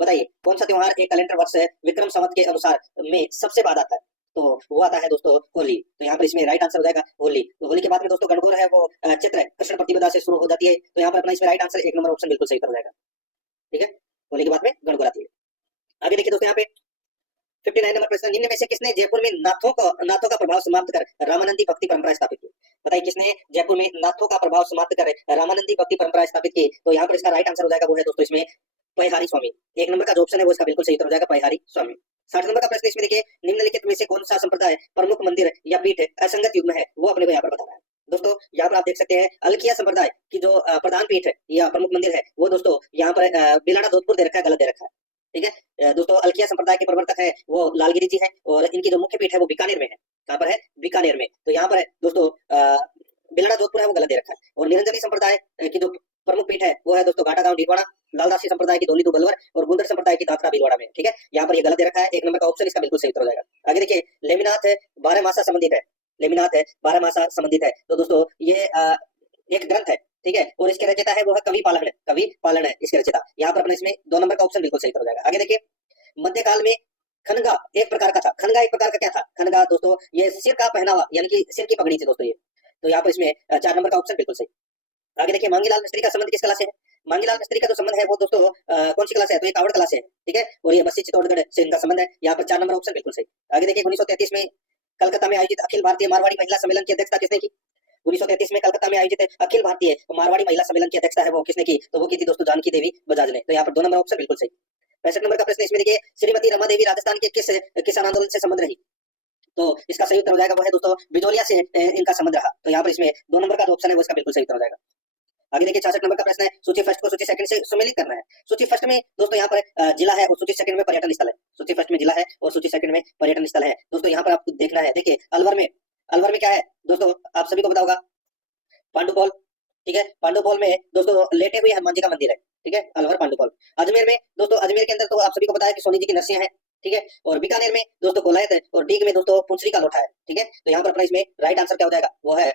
बताइए कौन सा त्योहार एक कैलेंडर वर्ष विक्रम संवत के अनुसार में सबसे बाद आता है? तो वो आता है दोस्तों होली। तो यहाँ पर इसमें राइट आंसर हो जाएगा होली। तो होली के बाद में दोस्तों गणगौर है वो चित्र कृष्ण प्रतिपदा से शुरू हो जाती है, तो यहाँ पर अपना इसमें राइट आंसर 1 नंबर ऑप्शन बिल्कुल सही हो जाएगा, ठीक है। होली के बाद में गणगौर आती है। आगे देखिए दोस्तों, यहाँ पे 59 नंबर प्रश्न, निम्न में से किसने जयपुर में नाथों का प्रभाव समाप्त कर रामानंदी भक्ति परंपरा स्थापित की? बताइए किसने जयपुर में नाथों का प्रभाव समाप्त कर रामानंदी भक्ति परंपरा स्थापित की? तो यहाँ पर इसका राइट आंसर हो जाएगा वो है दोस्तों इसमें पयहारी स्वामी। 1 नंबर का जो ऑप्शन है वो इसका बिल्कुल सही उत्तर हो जाएगा, पयहारी स्वामी। 60 नंबर का प्रश्न इसमें देखिए, निम्नलिखित में से कौन सा संप्रदाय प्रमुख मंदिर या पीठ असंगत युग में है? वो अपने को यहाँ पर बताना है दोस्तों। यहाँ पर आप देख सकते हैं अलखिया संप्रदाय की जो प्रधान पीठ है या प्रमुख मंदिर है वो दोस्तों यहाँ पर बिलाड़ा जोधपुर दे रखा है, गलत दे रखा है, ठीक है दोस्तों। अलखिया संप्रदाय के प्रवर्तक है वो लालगिरी जी है, और इनकी जो मुख्य पीठ है वो बीकानेर में है। कहाँ पर है? बीकानेर में। तो यहाँ पर दोस्तों बिलाड़ा जोधपुर है वो गलत दे रखा है। और निरंजनी संप्रदाय की जो प्रमुख पीठ है वो है दोस्तों घाटा गांव डीडवाना, लालदासी संप्रदाय की धोली दो बलवर और गुंदर संप्रदाय की दात्रा भीलवाड़ा में। ठीक है, यहाँ पर ये गलत दे रखा है, एक नंबर का ऑप्शन इसका बिल्कुल सही उत्तर हो जाएगा। आगे देखिए, लेमिनाथ 12 मासा संबंधित है, लेमिनाथ 12 मासा संबंधित है। तो दोस्तों ये एक ग्रंथ है, ठीक है, और इसके रचयिता है वो है कवि पालन है, कवि पालन है इसके रचयिता। यहाँ पर अपने इसमें 2 नंबर का ऑप्शन बिल्कुल सही उत्तर हो जाएगा। आगे देखिए, मध्यकाल में खनगा एक प्रकार का था, खनगा एक प्रकार का क्या था? खनगा दोस्तों ये सिर का पहनावा यानी कि सिर की पगड़ी थी दोस्तों ये। तो यहाँ पर इसमें 4 नंबर का ऑप्शन बिल्कुल सही। आगे देखिए, मांगीलाल मिस्त्री का संबंध किस कला से है? मांगीलाल मिस्त्री का जो संबंध है वो दोस्तों कौन सी कला से है? तो ये कावड़ कला से है, ठीक है, और ये बस्सी चित्तौड़गढ़ से इनका संबंध है। यहाँ पर 4 नंबर ऑप्शन बिल्कुल सही। आगे देखिए, 1933 में कलकत्ता में आयोजित अखिल भारतीय मारवाड़ी महिला सम्मेलन की अध्यक्षता किसने की? 1933 में कलकत्ता में आयोजित अखिल भारतीय मारवाड़ी महिला सम्मेलन की अध्यक्षता है वो किसने की? तो वो की थी दोस्तों जानकी देवी बजाज ने। तो यहाँ पर 2 नंबर ऑप्शन बिल्कुल सही। 65 नंबर का प्रश्न इसमें देखिए, श्रीमती रमा देवी राजस्थान के किस किसान आंदोलन से संबंध रही? तो इसका सही उत्तर हो जाएगा वो है दोस्तों बिजोलिया से इनका संबंध रहा। तो यहाँ पर इसमें 2 नंबर का जो ऑप्शन है वो इसका बिल्कुल सही उत्तर हो जाएगा। आगे देखिए, 66 नंबर का प्रश्न है, सूची फर्स्ट को सूची सेकंड से सम्मिलित करना है। सूची फर्स्ट में दोस्तों यहाँ पर जिला है और सूची सेकंड में पर्यटन स्थल है। सूची फर्स्ट में जिला है और सूची सेकंड में पर्यटन स्थल है। दोस्तों यहाँ पर आपको देखना है, देखिए अलवर में क्या है दोस्तों, आप सभी को पता होगा, पांडुपौल, ठीक है, पांडुपौल में दोस्तों लेटे हुए हनुमान जी का मंदिर है, ठीक है, अलवर पांडुपौल। अजमेर में दोस्तों, अजमेर के अंदर तो आप सभी को पता है कि सोनी जी की नरसिंह है, ठीक है, और बीकानेर में दोस्तों गोलायत है और डीग में दोस्तों पुंसरी का लोठा है, ठीक है। तो यहाँ पर अपना इसमें राइट आंसर क्या हो जाएगा वो है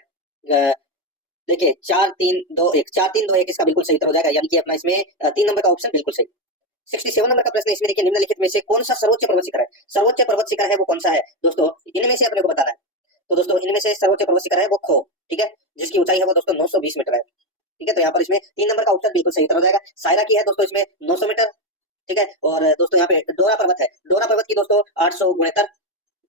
देखिए 4-3-2-1, 4-3-2-1 इसका बिल्कुल सही उत्तर हो जाएगा, यानी कि अपना इसमें 3 नंबर का ऑप्शन बिल्कुल सही। 67 नंबर का प्रश्न इसमें देखिए, निम्नलिखित में से कौन सा सर्वोच्च पर्वत शिखर है? सर्वोच्च पर्वत शिखर है वो कौन सा है दोस्तों, इनमें से अपने को बताना है। तो दोस्तों इनमें से सर्वोच्च पर्वत शिखर है वो खो, ठीक है, जिसकी ऊंचाई है वो दोस्तों 920 मीटर है, ठीक है। तो यहाँ पर इसमें 3 नंबर का ऑप्शन बिल्कुल सही उत्तर हो जाएगा। सायरा की है दोस्तों इसमें 900 मीटर, ठीक है, और दोस्तों यहाँ पे डोरा पर्वत है, डोरा पर्वत की दोस्तों 869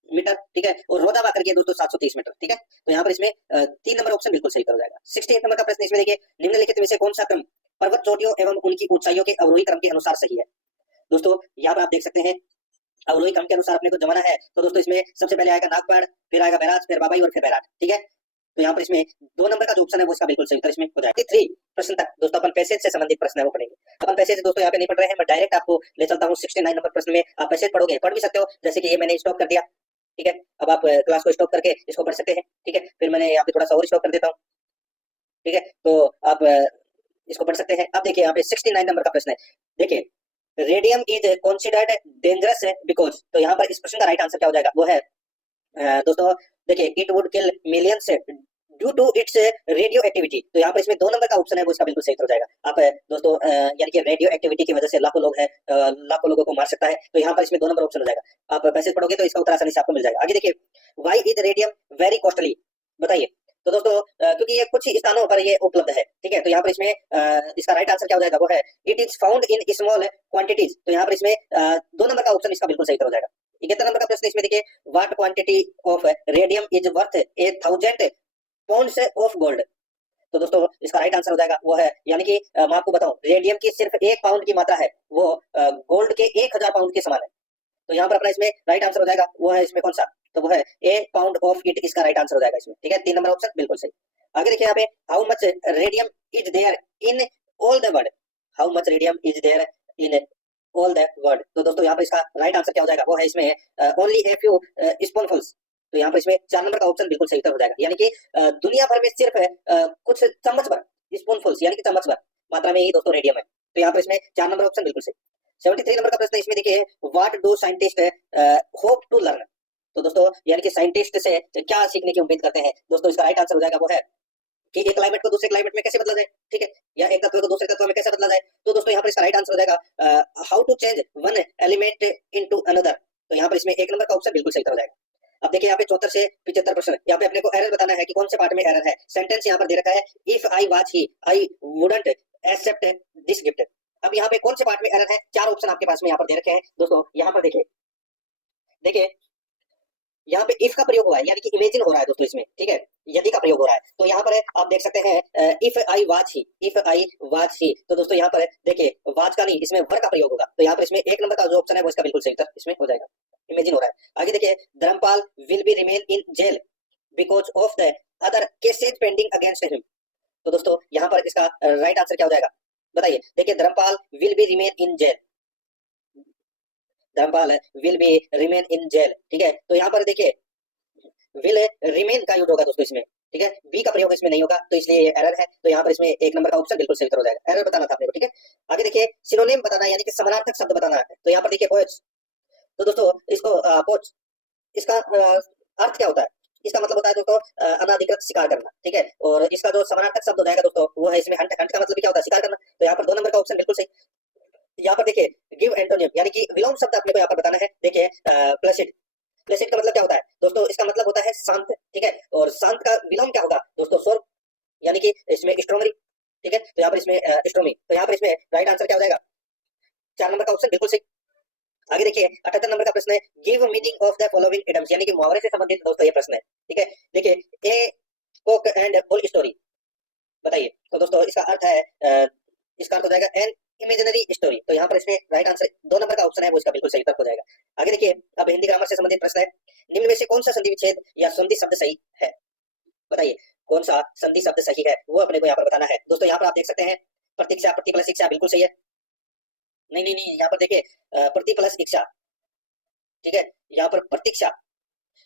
मीटर, ठीक है, और रोदा बाकर की दोस्तों 730 मीटर, ठीक है। तो यहाँ पर इसमें 3 नंबर ऑप्शन बिल्कुल सही उत्तर हो जाएगा। 68 नंबर का प्रश्न इसमें देखिए, निम्नलिखित में से कौन सा क्रम पर्वत चोटियों एवं उनकी ऊंचाइयों के अवरोही क्रम के अनुसार सही है? दोस्तों यहाँ पर आप देख सकते हैं अवरोही क्रम के अनुसार अपने को जमाना है। तो दोस्तों इसमें सबसे पहले आएगा नागपाड़, फिर आएगा बैराज, फिर बाबाई और फिर बैराट, ठीक है। तो यहाँ पर इसमें 2 नंबर का जो ऑप्शन है वो इसका बिल्कुल सही उत्तर इसमें हो जाएगा। 3 प्रश्न तक दोस्तों अपन पैसेज से संबंधित प्रश्न है वो पढ़ेंगे। अपन पैसेज दोस्तों यहाँ पे नहीं पढ़ रहे हैं, मैं डायरेक्ट आपको ले चलता हूँ 69 नंबर प्रश्न में। आप पैसेज पढ़ोगे, पढ़ भी सकते हो, जैसे कि ये मैंने स्टॉप कर दिया, ठीक है, अब आप क्लास को स्टॉप करके इसको पढ़ सकते हैं, ठीक है। फिर मैंने यहाँ पे थोड़ा सा और स्टॉप कर देता हूँ, ठीक है, तो आप इसको पढ़ सकते हैं। अब देखिए यहाँ पे 69 नंबर का प्रश्न है, देखिए radium is considered dangerous because, तो यहाँ पर इस प्रश्न का राइट आंसर क्या हो जाएगा वो है दोस्तों देखिए, it would kill millions due to its radioactivity. तो यहाँ पर इसमें 2 नंबर का ऑप्शन है वो इसका बिल्कुल सही हो जाएगा। आप दोस्तों यानी कि रेडियो एक्टिविटी की वजह से लाखों लोग हैं, लाखों लोगों को मार सकता है। तो यहाँ पर इसमें 2 नंबर ऑप्शन हो जाएगा। आप पैसेज पढ़ोगे तो इसका उत्तर आसानी से आपको मिल जाएगा। आगे देखिए, why is radium very costly, बताइए। तो दोस्तों क्योंकि ये कुछ स्थानों पर ये उपलब्ध है, ठीक है। तो यहाँ पर इसमें इसका राइट आंसर क्या हो जाएगा वो है it is found in small quantities. तो यहाँ पर इसमें 2 नंबर का ऑप्शन इसका बिल्कुल सही हो जाएगा। 71 नंबर का प्रश्न इसमें देखिए, what quantity of radium is worth 1000 pounds of gold. तो दोस्तों इसका राइट आंसर हो जाएगा वो है, यानी कि मैं आपको बताऊं, रेडियम की सिर्फ 1 पाउंड की मात्रा है वो गोल्ड के 1000 पाउंड के समान है। तो यहाँ पर अपना इसमें राइट आंसर हो जाएगा वो है इसमें कौन सा, तो वो है 1 पाउंड ऑफ इट, इसका राइट आंसर हो जाएगा इसमें, ठीक है। 3 नंबर ऑप्शन बिल्कुल सही। आगे देखिए यहाँ पे, how much radium is there in all the world, how much radium is there in all the world. तो दोस्तों यहाँ पर इसका राइट आंसर क्या हो जाएगा वो है इसमें ओनली ए फ्यू स्पूनफुल्स। तो यहाँ पर इसमें 4 नंबर का ऑप्शन बिल्कुल सही उत्तर हो जाएगा, यानी कि दुनिया भर में सिर्फ कुछ चम्मच भर, स्पूनफुल्स यानी कि चम्मच भर मात्रा में ही दोस्तों रेडियम है। तो यहाँ पर इसमें 4 नंबर ऑप्शन बिल्कुल सही। 73 नंबर का प्रश्न इसमें देखिए, what do scientist hope to learn. तो दोस्तों यानी कि साइंटिस्ट से क्या सीखने की उम्मीद करते हैं? दोस्तों इसका राइट आंसर हो जाएगा वो है कि एक क्लाइमेट को दूसरे क्लाइमेट में कैसे बदला जाए, ठीक है, या एक तत्व को दूसरे तत्व में कैसे बदला जाए। तो दोस्तों यहाँ पर इसका राइट आंसर हो जाएगा how to change one element into another. तो यहाँ पर इसमें 1 नंबर का ऑप्शन बिल्कुल सही हो जाएगा। अब देखिए यहाँ पे 74 से 75 प्रश्न, यहाँ पे अपने को एरर बताना है कि कौन से पार्ट में एरर है। सेंटेंस यहाँ पर दे रखा है, if I was he I wouldn't accept this gift. अब यहाँ पे कौन से पार्ट में एरर है? 4 ऑप्शन आपके पास में यहाँ पर दे रखे हैं दोस्तों। यहाँ पर देखिए, देखिए यहाँ पे इफ का प्रयोग हुआ है, यानी कि इमेजिन हो रहा है दोस्तों इसमें, ठीक है, यदि का प्रयोग हो रहा है। तो यहाँ पर आप देख सकते हैं if I was he, if I was ही। तो दोस्तों यहाँ पर देखिए वाज का नहीं, इसमें वर का प्रयोग होगा। तो यहाँ पर इसमें 1 नंबर का जो ऑप्शन है वो इसका बिल्कुल सही उत्तर इसमें हो जाएगा, इमेजिन हो रहा है। आगे देखिए, Dharampal will be remain in jail because of the other cases pending against him. तो दोस्तों यहाँ पर इसका राइट आंसर क्या हो जाएगा बताइए। देखिए, Dharampal will be remain in jail, Dharampal will be remain in jail, ठीक है। तो यहाँ पर देखिए विल रिमेन का यूज होगा दोस्तों इसमें, ठीक है, बी का प्रयोग इसमें नहीं होगा, तो इसलिए ये एरर है। तो यहाँ पर इसमें एक नंबर का ऑप्शन बिल्कुल सही उत्तर हो जाएगा। एरर बताना था अपने को, ठीक है। आगे देखिए, सिनोनिम बताना है, यानी कि समानार्थक शब्द बताना है। तो यहाँ पर देखिए पोएट्स, तो दोस्तों इसको पोच, इसका अर्थ क्या होता है? इसका मतलब होता है दोस्तों अनाधिकृत शिकार करना, ठीक है। और इसका जो समानार्थक शब्द हो जाएगा दोस्तों वो है इसमें हंट। हंट का मतलब भी क्या होता है? शिकार करना। तो यहाँ पर 2 नंबर का ऑप्शन बिल्कुल सही। यहाँ पर देखिए गिव एंटोनियम, यानी कि विलोम शब्द अपने को यहाँ पर बताना है। देखिए प्लेसिड, प्लेसिड का मतलब क्या होता है दोस्तों? इसका मतलब होता है शांत, ठीक है। और शांत का विलोम क्या होगा दोस्तों? स्वर्ग, यानी कि इसमें स्ट्रॉमरी, ठीक है। तो यहाँ पर इसमें स्ट्रोमी, तो यहाँ पर इसमें राइट आंसर क्या हो जाएगा? 4 नंबर का ऑप्शन बिल्कुल सही। आगे देखिए 78 नंबर का प्रश्न है, give meaning of the following idioms, यानी कि मुहावरे से संबंधित दोस्तों ये प्रश्न है, ठीक है। देखिए ए कोक एंड बुल स्टोरी, बताइए। तो दोस्तों इसका अर्थ है इसका अर्थ हो जाएगा एन इमेजिनरी स्टोरी। तो यहाँ पर इसमें राइट आंसर 2 नंबर का ऑप्शन है वो इसका बिल्कुल सही उत्तर हो जाएगा। आगे देखिए, अब हिंदी ग्रामर से संबंधित प्रश्न है, निम्न में से कौन सा संधि विच्छेद या संधि शब्द सही है? बताइए कौन सा संधि शब्द सही है, वो अपने को यहाँ पर बताना है। दोस्तों यहाँ पर आप देख सकते हैं प्रतीक्षा, प्रति प्लस इच्छा बिल्कुल सही है। नहीं नहीं नहीं, यहाँ पर देखिए प्रति प्लस इच्छा, ठीक है। यहाँ पर प्रतीक्षा,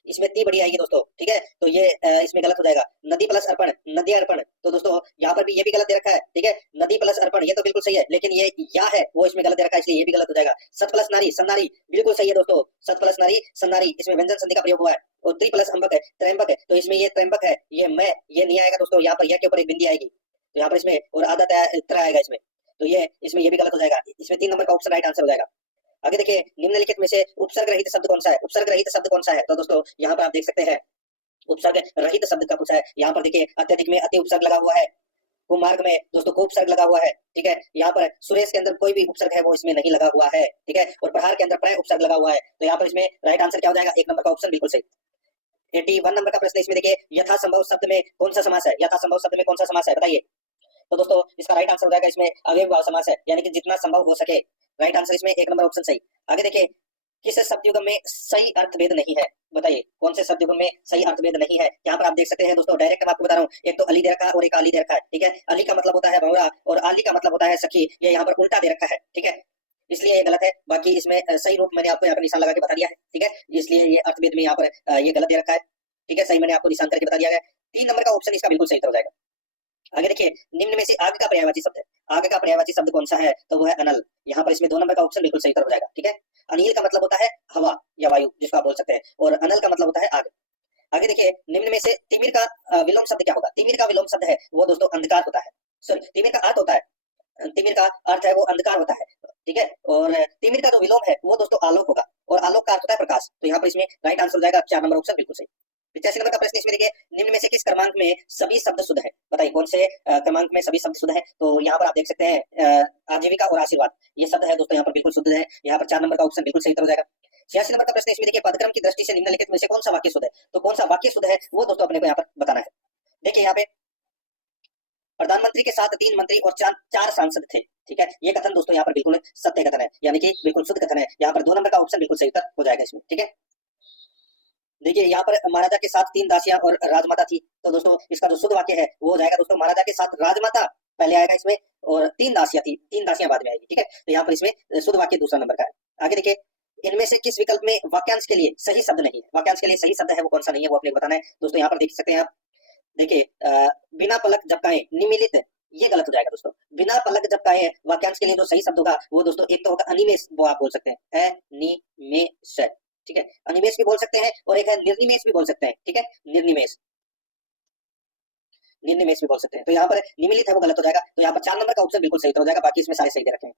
इसमें ती बड़ी आएगी दोस्तों, ठीक है। तो ये इसमें गलत हो जाएगा। नदी प्लस अर्पण, नदी अर्पण, तो दोस्तों यहाँ पर भी ये भी गलत दे रखा है, ठीक है। नदी प्लस अर्पण ये तो बिल्कुल सही है, लेकिन ये या है वो इसमें गलत दे रखा है, इसलिए ये भी गलत हो जाएगा। सत प्लस नारी, सन्नारी, बिल्कुल सही है दोस्तों। सत प्लस नारी, सन्नारी, इसमें व्यंजन संधि का प्रयोग हुआ है। और त्रि प्लस अम्बक है, त्रयंबक है, तो इसमें ये त्रयंबक है, ये मैं, ये नहीं आएगा दोस्तों। यहाँ पर यह के ऊपर एक बिंदी आएगी, तो यहाँ पर इसमें और आधा त्र आएगा इसमें, तो ये इसमें ये भी गलत हो जाएगा। इसमें 3 नंबर का ऑप्शन राइट आंसर हो जाएगा। आगे देखिए, निम्नलिखित में से उपसर्ग रहित शब्द कौन सा है? उपसर्ग रहित शब्द कौन सा है? तो दोस्तों यहाँ पर आप देख सकते हैं उपसर्ग रहित शब्द का पूछा है। यहाँ पर देखिए अत्यधिक में अति उपसर्ग लगा हुआ है, कुमार्ग में दोस्तों को उपसर्ग लगा हुआ है, ठीक है। यहाँ पर सुरेश के अंदर कोई भी उपसर्ग है वो इसमें नहीं लगा हुआ है, ठीक है। और प्रहार के अंदर प्रय उपसर्ग लगा हुआ है, तो यहाँ पर इसमें राइट आंसर क्या हो जाएगा? 1 नंबर का ऑप्शन बिल्कुल सही। 81 नंबर का प्रश्न इसमें देखिए, यथासंभव शब्द में कौन सा समास है? यथासंभव शब्द में कौन सा समास है, बताइए। तो दोस्तों इसका राइट आंसर हो जाएगा इसमें अव्ययभाव समास है, यानी कि जितना संभव हो सके। राइट आंसर इसमें 1 नंबर ऑप्शन सही। आगे देखिए, किस शब्दयुग्म में सही अर्थभेद नहीं है? बताइए कौन से शब्दयुग्म में सही अर्थभेद नहीं है? यहाँ पर आप देख सकते हैं दोस्तों, डायरेक्ट मैं आपको बता रहा हूँ, एक तो अली दे रखा है और एक आली दे रखा है, ठीक है। अली का मतलब होता है भंवरा और आली का मतलब होता है सखी, ये यहाँ पर उल्टा दे रखा है, ठीक है, इसलिए ये गलत है। बाकी इसमें सही रूप मैंने आपको यहाँ पर निशान लगा के बता दिया है, ठीक है, इसलिए ये अर्थभेद में यहाँ पर ये गलत दे रखा है, ठीक है, सही मैंने आपको निशान करके बता दिया है। 3 नंबर का ऑप्शन इसका बिल्कुल सही हो जाएगा। आगे देखिए, निम्न में से आग का पर्यायवाची शब्द है, आग का पर्यायवाची शब्द कौन सा है? तो वो है अनल। यहाँ पर इसमें 2 नंबर का ऑप्शन बिल्कुल सही हो जाएगा, ठीक है। अनिल का मतलब होता है हवा या वायु, जिसको आप बोल सकते हैं, और अनल का मतलब होता है आग। आगे देखिए, निम्न में से तिमिर का विलोम शब्द क्या होगा? तिमिर का विलोम शब्द है वो दोस्तों अंधकार होता है, सॉरी तिमिर का अर्थ होता है, तिमिर का अर्थ है वो अंधकार होता है, ठीक है। और तिमिर का जो विलोम है वो दोस्तों आलोक होगा, और आलोक का अर्थ होता है प्रकाश। तो यहाँ पर इसमें राइट आंसर हो जाएगा 4 नंबर ऑप्शन बिल्कुल सही। 85 नंबर का प्रश्न इसमें देखिए, निम्न में से किस क्रमांक में सभी शब्द शुद्ध है? बताइए कौन से क्रमांक में सभी शब्द शुद्ध है? तो यहाँ पर आप देख सकते हैं आजीविका और आशीर्वाद, ये शब्द है दोस्तों यहाँ पर बिल्कुल शुद्ध है। यहाँ पर 4 नंबर का ऑप्शन बिल्कुल सही हो जाएगा। 86 नंबर का प्रश्न इसमें देखिए, पदक्रम की दृष्टि से निम्नलिखित में से कौन सा वाक्य शुद्ध है? तो कौन सा वाक्य शुद्ध है वो दोस्तों अपने को यहाँ पर बताना है। देखिए यहाँ पे प्रधानमंत्री के साथ 3 मंत्री और 4 सांसद थे, ठीक है, ये कथन दोस्तों यहाँ पर बिल्कुल सत्य कथन है, यानी कि बिल्कुल शुद्ध कथन है। यहाँ पर 2 नंबर का ऑप्शन बिल्कुल सही उत्तर हो जाएगा इसमें, ठीक है। देखिए यहाँ पर महाराजा के साथ 3 दासियां और राजमाता थी, तो दोस्तों इसका जो शुद्ध वाक्य है वो हो जाएगा दोस्तों, महाराजा के साथ राजमाता पहले आएगा इसमें, और 3 दासियां थी, 3 दासियां बाद में आएगी, ठीक है। तो यहाँ पर इसमें शुद्ध वाक्य दूसरा नंबर का है। आगे देखिए, इनमें से किस विकल्प में वाक्यांश के लिए सही शब्द नहीं है? वाक्यांश के लिए सही शब्द है वो कौन सा नहीं है वो अपने को बताना है दोस्तों। यहाँ पर देख सकते हैं आप, देखिए बिना पलक झपकाए निमिलित, ये गलत हो जाएगा दोस्तों। बिना पलक झपकाए वाक्यांश के लिए जो सही शब्द होगा वो दोस्तों एक तो होगा अनिमेष, वो आप बोल सकते हैं अनिमेष, ठीक है, अनिमेष भी बोल सकते हैं, और एक है निर्निमेष भी बोल सकते हैं, ठीक है, निर्निमेष, निर्निमेष भी बोल सकते हैं। तो यहाँ पर निमिलित है वो गलत हो जाएगा। तो यहाँ पर 4 नंबर का ऑप्शन बिल्कुल सही हो जाएगा, बाकी इसमें सारे सही दे रखे हैं।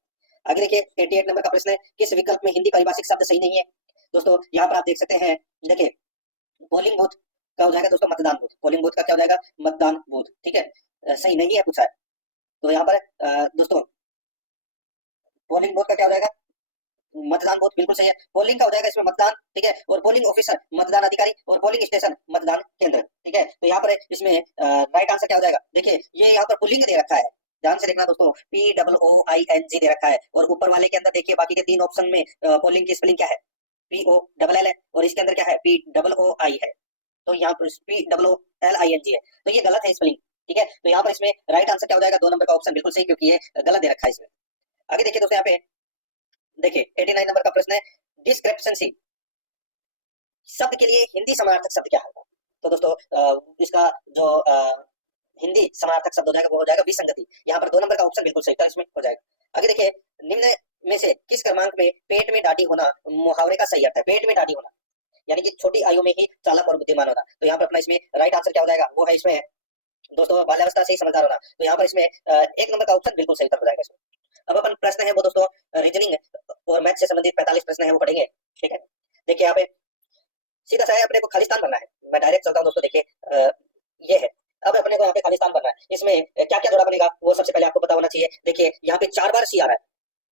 आगे देखिए 88 नंबर का प्रश्न है, किस विकल्प में हिंदी पारिभाषिक शब्द सही नहीं है? दोस्तों यहाँ पर आप देख सकते हैं, देखिए पोलिंग बूथ का हो जाएगा दोस्तों मतदान बूथ, पोलिंग बूथ का क्या हो जाएगा? मतदान बूथ, ठीक है, सही नहीं है पूछा है। तो यहाँ पर दोस्तों पोलिंग बूथ का क्या हो जाएगा? मतदान बूथ, बिल्कुल सही है। पोलिंग का हो जाएगा इसमें मतदान, ठीक है, और पोलिंग ऑफिसर मतदान अधिकारी, और पोलिंग स्टेशन मतदान केंद्र, ठीक है। तो यहाँ पर इसमें राइट आंसर क्या हो जाएगा? देखिए ये यहाँ पर पुल्लिंग दे रखा है, ध्यान से देखना दोस्तों, POOING दे रखा है, और ऊपर वाले के अंदर देखिए बाकी के 3 ऑप्शन में पोलिंग की स्पेलिंग क्या है? POLL है, और इसके अंदर क्या है? POOI है, तो यहाँ पर POOLING है, तो ये गलत है स्पेलिंग, ठीक है। तो यहाँ पर इसमें राइट आंसर क्या हो जाएगा? 2 नंबर का ऑप्शन बिल्कुल सही, क्योंकि ये गलत दे रखा है इसमें। आगे देखिए दोस्तों, यहाँ पे देखिए 89 नंबर का प्रश्न है, डिस्क्रिप्शंसी शब्द के लिए हिंदी समानार्थक शब्द क्या होगा? तो दोस्तों इसका जो हिंदी समानार्थक शब्द हो जाएगा वो हो जाएगा विसंगति। यहाँ पर 2 नंबर का ऑप्शन बिल्कुल सही था, इसमें हो जाएगा। आगे देखिए, निम्न में से किस क्रमांक में पेट में दाढ़ी होना मुहावरे का सही अर्थ है? पेट में दाढ़ी होना यानी कि छोटी आयु में ही चालाक और बुद्धिमान होना। तो यहाँ पर अपना इसमें राइट आंसर क्या हो जाएगा? वो है इसमें दोस्तों बाल्यावस्था से ही समझदार होना। तो यहाँ पर इसमें 1 नंबर का ऑप्शन बिल्कुल सही उत्तर हो जाएगा इसमें। अब अपन प्रश्न है वो दोस्तों रीजनिंग और मैथ से संबंधित 45 प्रश्न है वो पढ़ेंगे, ठीक है। देखिए यहाँ पे सीधा सा है, अपने को खालिस्तान भरना है। मैं डायरेक्ट चलता हूँ दोस्तों, देखिए ये है। अब अपने को यहाँ पे खालिस्तान भरना है, इसमें क्या क्या जोड़ा बनेगा वो सबसे पहले आपको पता होना चाहिए। देखिए यहाँ पे 4 बार सी आ रहा है,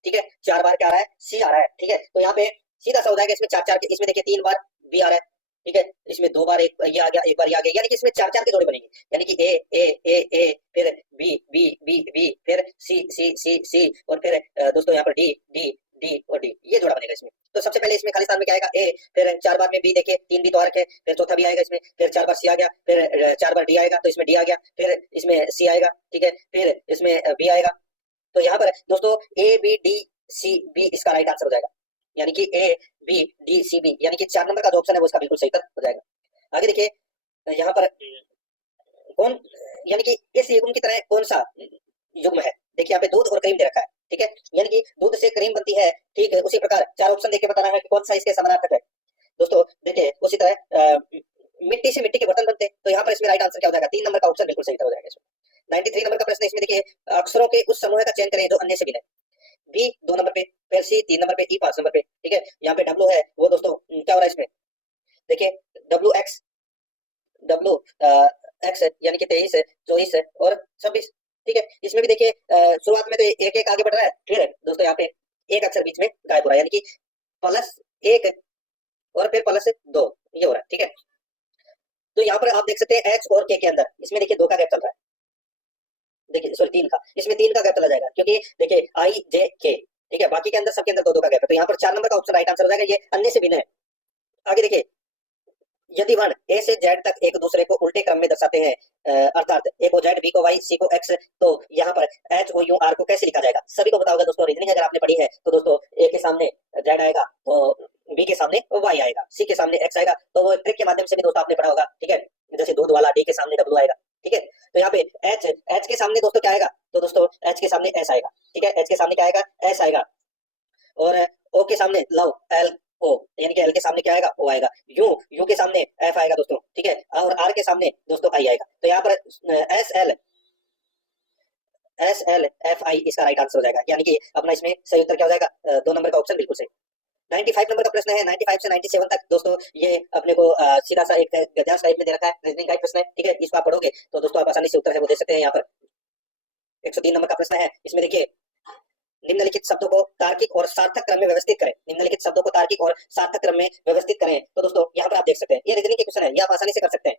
ठीक है, 4 बार क्या आ रहा है? सी आ रहा है, ठीक है। तो यहाँ पे सीधा सा हो जाएगा, इसमें 4 4 के, इसमें देखिए 3 बार बी आ रहा है, ठीक है, इसमें 2 बार एक ये आ गया, 1 बार ये आ गया, यानी कि इसमें 4 4 के जोड़े बनेंगे, यानी कि ए फिर बी बी बी बी फिर सी सी सी सी और फिर दोस्तों यहाँ पर डी डी डी और डी, ये जोड़ा बनेगा इसमें। तो सबसे पहले इसमें खालिस्तान में क्या आएगा? ए, फिर 4 बार में बी, देखिए 3 बी तो आ रखे, फिर चौथा भी आएगा इसमें, फिर 4 बार सी आ गया, फिर 4 बार डी आएगा, तो इसमें डी आ गया, फिर इसमें सी आएगा, ठीक है, फिर इसमें बी आएगा। तो यहाँ पर दोस्तों A B D C B इसका राइट आंसर हो जाएगा, यानी कि A B D C B, यानी कि 4 नंबर का जो ऑप्शन है वो इसका बिल्कुल सही उत्तर हो जाएगा। आगे देखिए यहाँ पर कौन, यानी कि इस युग्म की तरह कौन सा युग्म है? देखिए यहाँ पे दूध और क्रीम दे रखा है, ठीक है, यानी कि दूध से क्रीम बनती है, ठीक है। उसी प्रकार 4 ऑप्शन देके बताना है कि कौन सा इसके समानार्थक है। दोस्तों देखिए उसी तरह मिट्टी से मिट्टी के बर्तन बनते हैं। तो यहाँ पर इसमें राइट आंसर क्या हो जाएगा? 3 नंबर का ऑप्शन बिल्कुल सही हो जाएगा इसमें। 93 नंबर का प्रश्न है, इसमें देखिए अक्षरों के उस समूह का चयन करें जो अन्य से भिन्न है। बी 2 नंबर पे, फिर सी 3 नंबर पे, ई 5 नंबर पे, ठीक है। यहाँ पे डब्ल्यू है वो दोस्तों क्या हो रहा है इसमें? देखिए डब्ल्यू एक्स, डब्ल्यू एक्स यानी कि 23 24 और 26, ठीक है। इसमें भी देखिए शुरुआत में तो एक एक आगे बढ़ रहा है, फिर दोस्तों यहाँ पे एक अक्षर बीच में गायब हो रहा है, यानी कि +1 और फिर +2 ये हो रहा है, ठीक है। तो यहाँ पर आप देख सकते हैं एच और के अंदर इसमें देखिए 2 का गैप चल रहा है, देखिए सॉरी 3 का, इसमें 3 का गैप चला जाएगा क्योंकि देखिए आई जे के, ठीक है, बाकी के अंदर सबके अंदर 2 2 का गैप है। तो यहाँ पर 4 नंबर का ऑप्शन राइट आंसर हो जाएगा, ये अन्य से भिन्न है। आगे देखिए यदि वर्ण ए से जेड तक एक दूसरे को उल्टे क्रम में दर्शाते हैं, अर्थात ए को जेड, बी को वाई, सी को एक्स, तो यहाँ पर एच ओ यू आर को कैसे लिखा जाएगा? सभी को पता होगा दोस्तों, रीजनिंग अगर आपने पढ़ी है तो दोस्तों ए के सामने जेड आएगा, तो बी के सामने वाई आएगा, सी के सामने एक्स आएगा, तो वो ट्रिक के माध्यम से भी दोस्तों आपने पढ़ा होगा, ठीक है। जैसे दूध वाला, डी के सामने डब्ल्यू आएगा, ठीक है। तो यहाँ पे एच के सामने दोस्तों क्या आएगा? तो दोस्तों एच के सामने एस आएगा, ठीक है, एच के सामने क्या आएगा? एस आएगा। और ओ के सामने लव, एल ओ, यानी कि एल के सामने क्या आएगा? ओ आएगा। यू के सामने एफ आएगा दोस्तों, ठीक है, और आर के सामने दोस्तों आई आएगा। तो यहाँ पर एस एल एफ आई इसका राइट आंसर हो जाएगा, यानी कि अपना इसमें सही उत्तर क्या हो जाएगा? 2 नंबर का ऑप्शन बिल्कुल सही। 95 नंबर का प्रश्न है, 95 से 97 तक दोस्तों ये अपने को सीधा सा एक गद्यांश टाइप में दे रखा है, रीजनिंग का प्रश्न है, ठीक है। इसको आप पढ़ोगे तो दोस्तों आप आसानी से उत्तर है वो दे सकते हैं। यहाँ पर 103 नंबर का प्रश्न है, इसमें देखिए निम्नलिखित शब्दों को तार्किक और सार्थक क्रम में व्यवस्थित करें। निम्नलिखित शब्दों को तार्किक और सार्थक क्रम में व्यवस्थित करें। तो दोस्तों यहाँ पर आप देख सकते हैं ये रीजनिंग के क्वेश्चन है, ये आप आसानी से कर सकते हैं,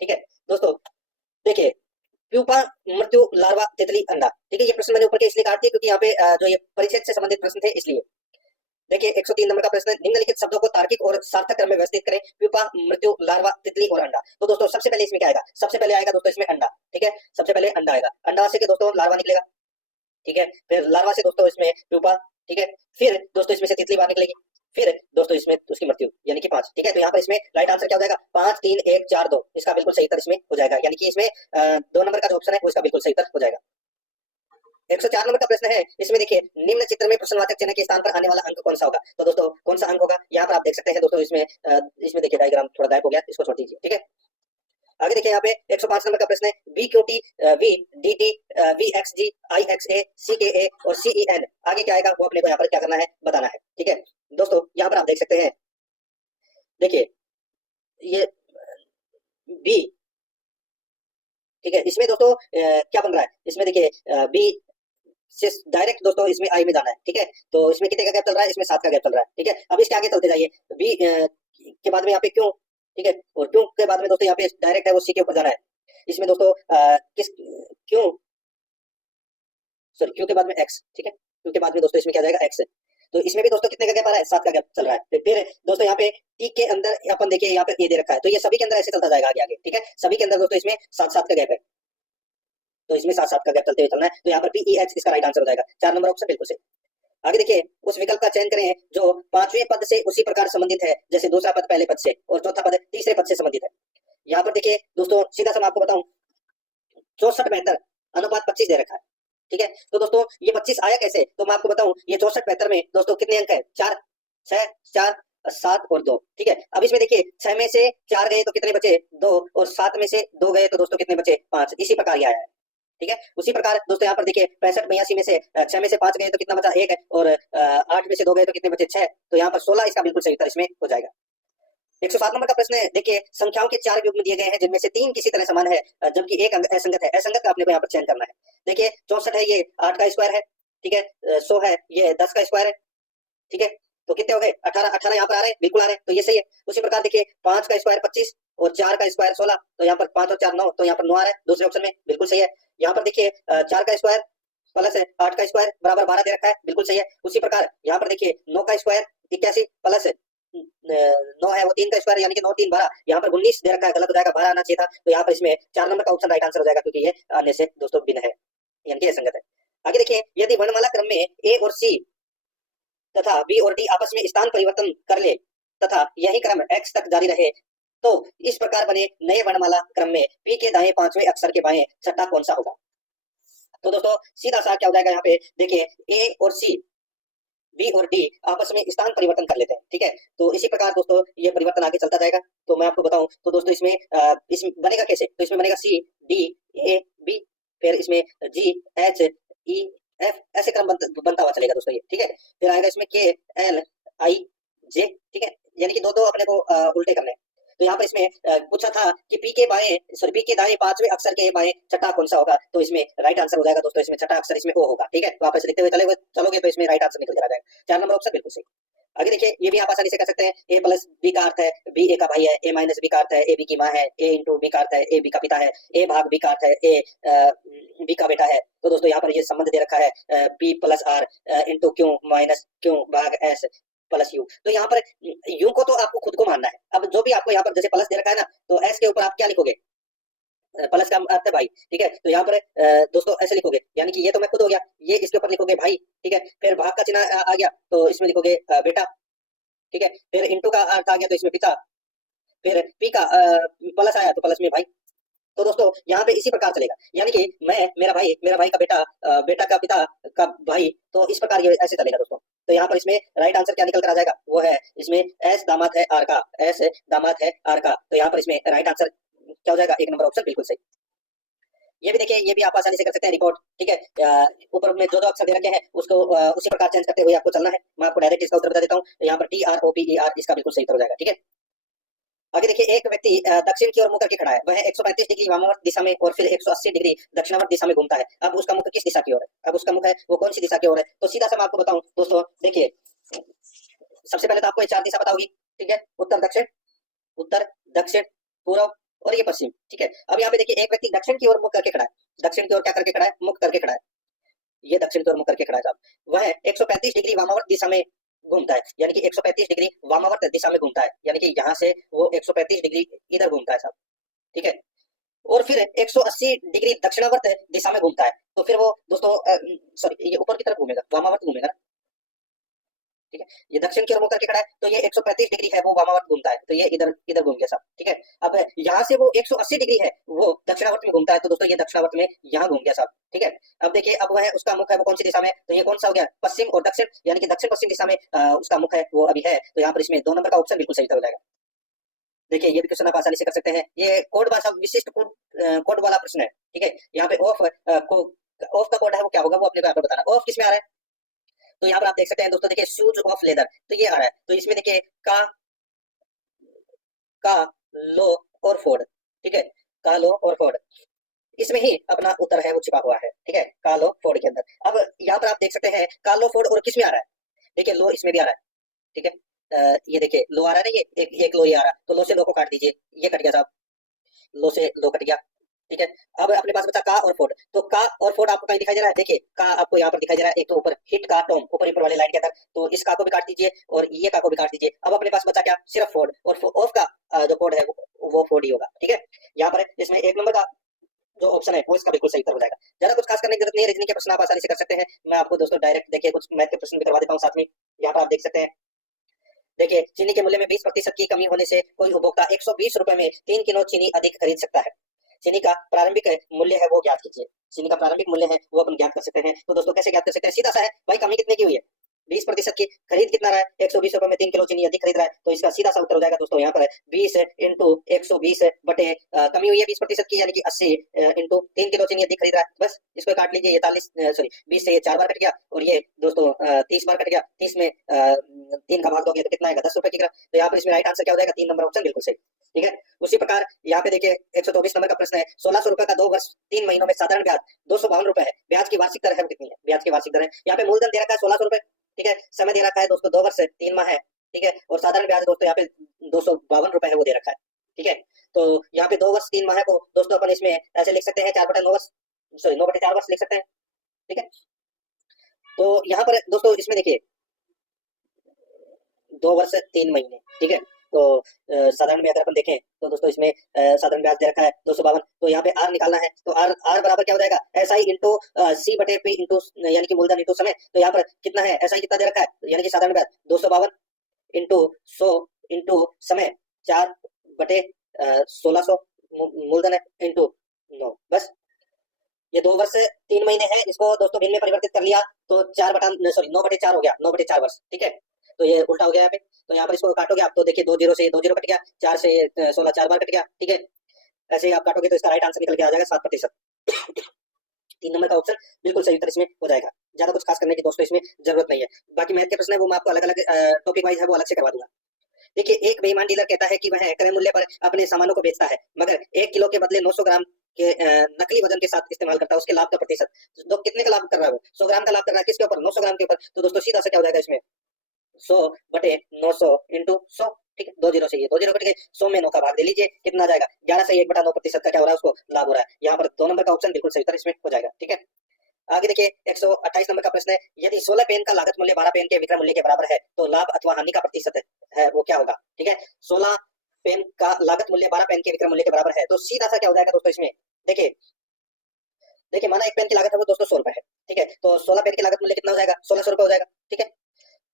ठीक है। दोस्तों देखिए प्यूपा, मृत्यु, लार्वा, तितली, अंडा, ठीक है। ये प्रश्न मैंने ऊपर के इसलिए काट दिए क्योंकि यहाँ पे जो ये परिच्छेद से संबंधित प्रश्न थे इसलिए। देखिए 103 नंबर का प्रश्न, निम्नलिखित शब्दों को तार्किक और सार्थक क्रम में व्यवस्थित करें। प्यूपा, मृत्यु, लार्वा, तितली और अंडा। तो दोस्तों सबसे पहले इसमें क्या आएगा? सबसे पहले आएगा दोस्तों इसमें अंडा, ठीक है, सबसे पहले अंडा आएगा। अंडा से दोस्तों लार्वा निकलेगा, ठीक है, फिर लार्वा से दोस्तों इसमें प्यूपा, ठीक है, फिर दोस्तों इसमें से तितली बाहर निकलेगी, फिर दोस्तों इसमें उसकी मृत्यु यानी कि 5, ठीक है। तो यहाँ पर इसमें राइट आंसर क्या हो जाएगा? 5 3 1 4 2 इसका बिल्कुल सही उत्तर इसमें हो जाएगा, यानी कि इसमें 2 नंबर का जो ऑप्शन है वो इसका बिल्कुल सही उत्तर हो जाएगा। 104 नंबर का प्रश्न है, इसमें देखिए निम्न चित्र में प्रश्नवाचक चिन्ह के स्थान पर आने वाला अंक कौन सा होगा? तो दोस्तों कौन सा अंक होगा? यहाँ पर आप देख सकते हैं दोस्तों इसमें देखिए डायग्राम थोड़ा गायब हो गया, इसको छोड़ दीजिए, ठीक है। आगे देखिए यहाँ पे 105 नंबर का प्रश्न है, B Q T V D T V X G I X A C K A और सी ई एन, आगे क्या आएगा वो अपने को यहाँ पर क्या करना है? बताना है, ठीक है। दोस्तों यहाँ पर आप देख सकते हैं, देखिए ये बी, ठीक है, इसमें दोस्तों क्या बन रहा है? इसमें देखिए बी से डायरेक्ट दोस्तों इसमें आई में जाना है, ठीक है। तो इसमें कितने का गैप चल रहा है? इसमें 7 का गैप चल रहा है, ठीक है। अब इसके आगे चलते जाइए, बी के बाद में यहाँ पे क्यों, ठीक है, और क्यों के बाद में दोस्तों यहाँ पे डायरेक्ट है वो सी के ऊपर जाना है। इसमें दोस्तों किस क्यों, सॉरी क्यों के बाद में एक्स, ठीक है, क्यों के बाद में दोस्तों इसमें क्या जाएगा? एक्स। तो इसमें भी दोस्तों कितने का गैप आ रहा है? 7 का गैप चल रहा है। फिर दोस्तों यहाँ पे टी के अंदर अपन देखिए यहाँ पे ये दे रखा है, तो ये सभी के अंदर ऐसे चलता जाएगा आगे आगे, ठीक है, सभी के अंदर दोस्तों इसमें 7 का गैप है, तो इसमें 7 का गैप चलते हुए चलना है। तो यहाँ पर पी ई एच इसका राइट आंसर हो जाएगा, 4 नंबर ऑप्शन बिल्कुल सही। आगे देखिए उस विकल्प का चयन करें जो 5वें पद से उसी प्रकार संबंधित है जैसे दूसरा पद पहले पद से और चौथा पद तीसरे पद से संबंधित है। यहाँ पर देखिए दोस्तों सीधा सा मैं आपको बताऊं 64-72 अनुपात 25 दे रखा है। ठीक है, तो दोस्तों ये 25 आया कैसे, तो मैं आपको बताऊं ये 64-72 में दोस्तों कितने अंक है, 4, 6, 4, 7 और 2। ठीक है, अब इसमें देखिए 6 में से 4 गए तो कितने बचे, 2, और 7 में से 2 गए तो दोस्तों कितने बचे, 5। इसी प्रकार ये आया है। ठीक है, उसी प्रकार दोस्तों यहाँ पर देखिए 65-82 में से 6 में से 5 गए तो कितना बचा, 1 है, और 8 में से 2 गए तो कितने बचे, 6। तो यहाँ पर 16 इसका बिल्कुल सही उत्तर इसमें हो जाएगा। 107 नंबर का प्रश्न है, देखिए संख्याओं के 4 युग्म दिए गए हैं जिनमें से 3 किसी तरह समान है जबकि एक अंक असंगत है। असंगत का अपने को यहाँ पर चयन करना है। देखिए 64 है, ये 8 का स्क्वायर है। ठीक है, 100 है, ये 10 का स्क्वायर है। ठीक है, तो कितने हो गए, 18। 18 यहाँ पर आ रहे हैं, बिल्कुल आ रहे हैं, तो ये सही है। उसी प्रकार देखिए 5 का स्क्वायर 25 और 4 का स्क्वायर 16, तो यहाँ पर 5 और 4 9, तो यहाँ पर 9 आ रहा है दूसरे ऑप्शन में, बिल्कुल सही है। यहाँ पर देखिए 4 का स्क्वायर प्लस है 8 का स्क्वायर बराबर 12 दे रखा है, बिल्कुल सही है। उसी प्रकार यहाँ पर देखिए 9 का स्क्वायर 81 प्लस 9 है वो 3 का स्क्वायर यानी कि 9 3 12, यहाँ पर 19 दे रखा है, गलत हो जाएगा, 12 आना चाहिए था। तो यहाँ पर इसमें 4 नंबर का ऑप्शन राइट आंसर हो जाएगा क्योंकि ये अन्य से दोस्तों भिन्न है, यानी कि असंगत है। आगे देखिए यदि वर्णमाला क्रम में ए और सी तथा बी और डी आपस में स्थान परिवर्तन कर ले तथा यही क्रम एक्स तक जारी रहे तो इस प्रकार बने नए वर्णमाला क्रम में पी के दाएं 5वें अक्षर के बाएं छठा कौन सा होगा। तो दोस्तों सीधा सा क्या हो जाएगा, यहाँ पे देखिए ए और सी, बी और डी आपस में स्थान परिवर्तन कर लेते हैं। ठीक है, तो इसी प्रकार दोस्तों ये परिवर्तन आगे चलता जाएगा। तो मैं आपको बताऊं तो दोस्तों इसमें बनेगा कैसे, तो इसमें बनेगा सी डी ए बी, फिर इसमें जी एच ई एफ, ऐसे क्रम बनता हुआ चलेगा दोस्तों ये। ठीक है, फिर आएगा इसमें के एल आई जे। ठीक है, यानी कि दो दो अपने को उल्टे करने हैं। तो यहाँ पर इसमें पूछा था कि पी के बाएं सॉरी पी के दाएं 5वें अक्षर के बाएं छठा कौन सा होगा, तो इसमें राइट आंसर हो जाएगा दोस्तों, इसमें छठा अक्षर इसमें ओ होगा। ठीक है, तो आप ऐसे लिखते हुए चलोगे तो इसमें राइट आंसर निकल कर आ जाएगा। 4 नंबर ऑप्शन बिल्कुल सही। आगे देखिए ये भी आप आसानी से कर सकते हैं, ए प्लस बी का अर्थ है बी ए का भाई है, ए माइनस बी का अर्थ है ए बी की माँ है, ए इंटू बी का अर्थ है ए बी का पिता है, ए भाग बी का अर्थ है ए बी का बेटा है। तो दोस्तों यहाँ पर ये संबंध दे रखा है b plus r into q minus q भाग एस प्लस यू। तो यहाँ पर यू को तो आपको खुद को मानना है। अब जो भी आपको यहाँ पर जैसे प्लस दे रखा है ना, तो एस के ऊपर आप क्या लिखोगे, प्लस का अर्थ है भाई। ठीक है, तो यहाँ पर दोस्तों ऐसे लिखोगे, यानी कि ये तो मैं खुद हो गया, ये इसके ऊपर लिखोगे भाई। ठीक है, फिर भाग का चिन्ह आ गया तो इसमें लिखोगे बेटा। ठीक है, फिर इंटू का अर्थ आ गया तो इसमें पिता, फिर पी का प्लस आया तो प्लस में भाई। तो दोस्तों यहाँ पे इसी प्रकार चलेगा, यानी कि मैं मेरा भाई का बेटा बेटा का पिता का भाई, तो इस प्रकार ये ऐसे चलेगा दोस्तों। तो यहाँ पर इसमें राइट आंसर क्या निकल कर आ जाएगा, वो है इसमें एस दामाद है आर का, एस दामाद है आर का। तो यहाँ पर इसमें राइट आंसर क्या हो जाएगा, 1 नंबर ऑप्शन बिल्कुल सही। ये भी देखिए ये भी आप आसानी से कर सकते हैं रिकॉर्ड। ठीक है, ऊपर में जो जो अक्षर दे रखे हैं उसको उसी प्रकार चेंज करते हुए आपको चलना है। मैं आपको डायरेक्ट इसका उत्तर बता देता हूँ, यहाँ पर T R O P E R इसका बिल्कुल सही उत्तर हो जाएगा। ठीक है, आगे देखिए एक व्यक्ति दक्षिण की ओर मुंह करके खड़ा है, वह 135 डिग्री वामावर्त दिशा में और फिर 180 डिग्री दक्षिणावर्त दिशा में घूमता है। अब उसका मुख किस दिशा की ओर है, अब उसका मुख है वो कौन सी दिशा की ओर है। तो सीधा सा मैं आपको बताऊं दोस्तों, देखिए सबसे पहले तो आपको ये 4 दिशा बताओगी। ठीक है, उत्तर दक्षिण पूर्व और ये पश्चिम। ठीक है, अब यहाँ पे देखिए एक व्यक्ति दक्षिण की ओर मुख करके खड़ा है, दक्षिण की ओर क्या करके खड़ा है, मुख करके खड़ा है, ये दक्षिण की ओर मुख करके खड़ा है साहब। वह 135 डिग्री वामावर्त दिशा में घूमता है, यानी कि 135 डिग्री वामावर्त दिशा में घूमता है, यानी कि यहाँ से वो 135 डिग्री इधर घूमता है साहब। ठीक है, और फिर 180 डिग्री दक्षिणावर्त दिशा में घूमता है, तो फिर वो दोस्तों सॉरी ये ऊपर की तरफ घूमेगा, वामावर्त घूमेगा ना। ठीक है, ये दक्षिण की ओर मुख करके खड़ा है तो ये 135 डिग्री है वो वामावर्त घूमता है, तो ये इधर इधर घूम गया साहब। ठीक है, अब यहाँ से वो 180 डिग्री है वो दक्षिणावर्त में घूमता है, तो दोस्तों ये दक्षिणावर्त में यहाँ घूम गया साहब। ठीक है, अब देखिए अब वह उसका मुख है वो कौन सी दिशा में, तो ये कौन सा हो गया, पश्चिम और दक्षिण, यानी कि दक्षिण पश्चिम दिशा में उसका मुख है वो अभी है। तो यहाँ पर इसमें 2 नंबर का ऑप्शन बिल्कुल सही हो जाएगा। देखिए ये भी क्वेश्चन आप आसानी से कर सकते हैं, ये कोड भाषा विशिष्ट कोड वाला प्रश्न है। ठीक है, यहाँ पे ऑफ ऑफ का कोड है वो क्या होगा वो अपने को यहाँ पर बताना। ऑफ किसमें आ रहा है, तो यहाँ पर आप देख सकते हैं दोस्तों, देखिए शूज ऑफ लेदर, तो ये आ रहा है, तो इसमें देखिए का लो और फोर्ड। ठीक है, का लो और फोर्ड, इसमें ही अपना उत्तर है वो छिपा हुआ है। ठीक है, का लो फोर्ड के अंदर। अब यहाँ पर आप देख सकते हैं का लो फोर्ड और किसमें आ रहा है, देखिए लो इसमें भी आ रहा है। ठीक है, ये देखिए लो आ रहा है ना, ये एक लो ये आ रहा है, तो लो से लो को काट दीजिए, ये कट गया साहब, लो से लो कट गया। ठीक है, अब अपने पास बचा का और फोर्ड, तो का और फोर्ड आपको कहीं दिखाई दे रहा है, देखिए का आपको यहाँ पर दिखाई दे रहा है, एक तो ऊपर हिट का टॉम ऊपर वाली लाइन के अंदर, तो इस का को भी काट दीजिए और ये का को भी काट दीजिए। अब अपने पास बचा क्या, सिर्फ फोर्ड, और ऑफ का जो कोड है वो फोर्ड ही होगा। ठीक है, यहाँ पर इसमें 1 नंबर का जो ऑप्शन है वो इसका बिल्कुल सही उत्तर हो जाएगा। ज्यादा कुछ खास करने की जरूरत नहीं है, रीजनिंग के प्रश्न आप आसानी से कर सकते हैं। मैं आपको दोस्तों डायरेक्ट देखिए कुछ मैथ के प्रश्न भी करवा देता हूँ साथ में, यहाँ पर आप देख सकते हैं। देखिए चीनी के मूल्य में 20% की कमी होने से कोई उपभोक्ता 120 रुपए में 3 किलो चीनी अधिक खरीद सकता है। चीनी का प्रारंभिक मूल्य है वो ज्ञात कीजिए। चीनी का प्रारंभिक मूल्य है वो अपन ज्ञात कर सकते हैं। तो दोस्तों कैसे ज्ञात कर सकते हैं? सीधा सा है भाई, कमी कितने की हुई है? 20% की, खरीद कितना रहा है? 120 रुपए में 3 किलो चीनी अधिक खरीद रहा है। तो इसका सीधा सा उत्तर हो जाएगा दोस्तों यहाँ पर 20 इंटू 120 बटे कमी हुई है 20% की, यानी कि 80 इंटू 3 किलो चीनी अधिक खरीद रहा है। बस इसको काट लीजिए, ये 20 से ये 4 बार कट गया, और ये दोस्तों 30 बार कट गया। 30 में 3 का भाग दोगे तो कितना आएगा? 10 रुपए की तरह। तो यहाँ पर इसमें राइट आंसर क्या हो जाएगा? 3 नंबर ऑप्शन बिल्कुल सही। ठीक है। उसी प्रकार यहाँ पे देखिए 124 नंबर का प्रश्न है। 1600 रुपए का 2 वर्ष 3 महीनों में साधारण ब्याज 252 रुपए है। ब्याज की वार्षिक दर है वो कितनी है? ब्याज की वार्षिक दर है, यहाँ पे मूलधन दे रखा है 1600 रुपए, ठीक है। समय दे रखा है दोस्तों 2 वर्ष 3 माह है, ठीक है। और साधारण ब्याज दोस्तों यहाँ पे 252 रुपए है वो दे रखा है, ठीक है। तो यहाँ पे 2 वर्ष 3 माह को दोस्तों अपन इसमें ऐसे लिख सकते हैं 4/9 वर्ष, सॉरी 9/4 वर्ष लिख सकते हैं, ठीक है। तो यहाँ पर दोस्तों इसमें देखिए 2 वर्ष 3 महीने, ठीक है। तो साधारण में अगर अपन देखें तो दोस्तों इसमें साधारण ब्याज दे रखा है 252। तो यहाँ पे आर निकालना है, तो आर आर बराबर क्या हो जाएगा? एस आई इंटू सी बटे पी इंटू यानी कि मूलधन इंटू समय। तो यहाँ पर कितना है? एस आई कितना दे रखा है, यानी कि साधारण ब्याज 252 इंटू 100 इंटू समय 4/1600 मूलधन है इंटू 9। बस ये 2 वर्ष 3 महीने है, इसको दोस्तों भिन्न में परिवर्तित कर लिया तो 9/4 हो गया, 9/4 वर्ष, ठीक है। तो ये उल्टा हो गया यहाँ पे। तो यहाँ पर इसको काटोगे आप तो देखिए 2 जीरो से 2 जीरो कट गया, 4 से 16 4 बार कट गया, ठीक है। ऐसे ही आप काटोगे तो इसका राइट आंसर निकल के आ जाएगा 7%। 3 नंबर का ऑप्शन बिल्कुल सही उत्तर इसमें हो जाएगा। ज्यादा कुछ खास करने की दोस्तों इसमें जरूरत नहीं है। बाकी मैथ के प्रश्न है वो मैं आपको अलग अलग टॉपिक वाइज है वो अलग से करवा दूंगा। देखिए एक बेईमान डीलर कहता है कि वह क्रय मूल्य पर अपने सामानों को बेचता है, मगर 1 किलो के बदले 900 ग्राम के नकली वजन के साथ इस्तेमाल करता है। उसके लाभ का प्रतिशत तो कितने का लाभ कर रहा है? वो 100 ग्राम का लाभ कर रहा है। किसके ऊपर? 900 ग्राम के ऊपर। तो दोस्तों सीधा सा क्या हो जाएगा इसमें? 100/900 इंटू 100, ठीक है। 2 जीरो से ये 2 जीरो कट गए, 100 में 9 का भाग दे लीजिए, कितना आ जाएगा? 11 से 1/9% का क्या हो रहा है? उसको लाभ हो रहा है। यहाँ पर 2 नंबर का ऑप्शन बिल्कुल सही उत्तर इसमें हो जाएगा, ठीक है। आगे देखिए 128 नंबर का प्रश्न है। यदि 16 पेन का लागत मूल्य 12 पेन के विक्रय मूल्य के बराबर है तो लाभ अथवा हानि का प्रतिशत है वो क्या होगा? ठीक है। 16 पेन का लागत मूल्य 12 पेन के विक्रय मूल्य के बराबर है, तो सीधा सा क्या हो जाएगा दोस्तों इसमें? देखिए देखिए माना 1 पेन की लागत है वो दोस्तों 100 रुपए है, ठीक है। तो 16 पेन की लागत मूल्य कितना हो जाएगा? 1600 रुपए हो जाएगा, ठीक है।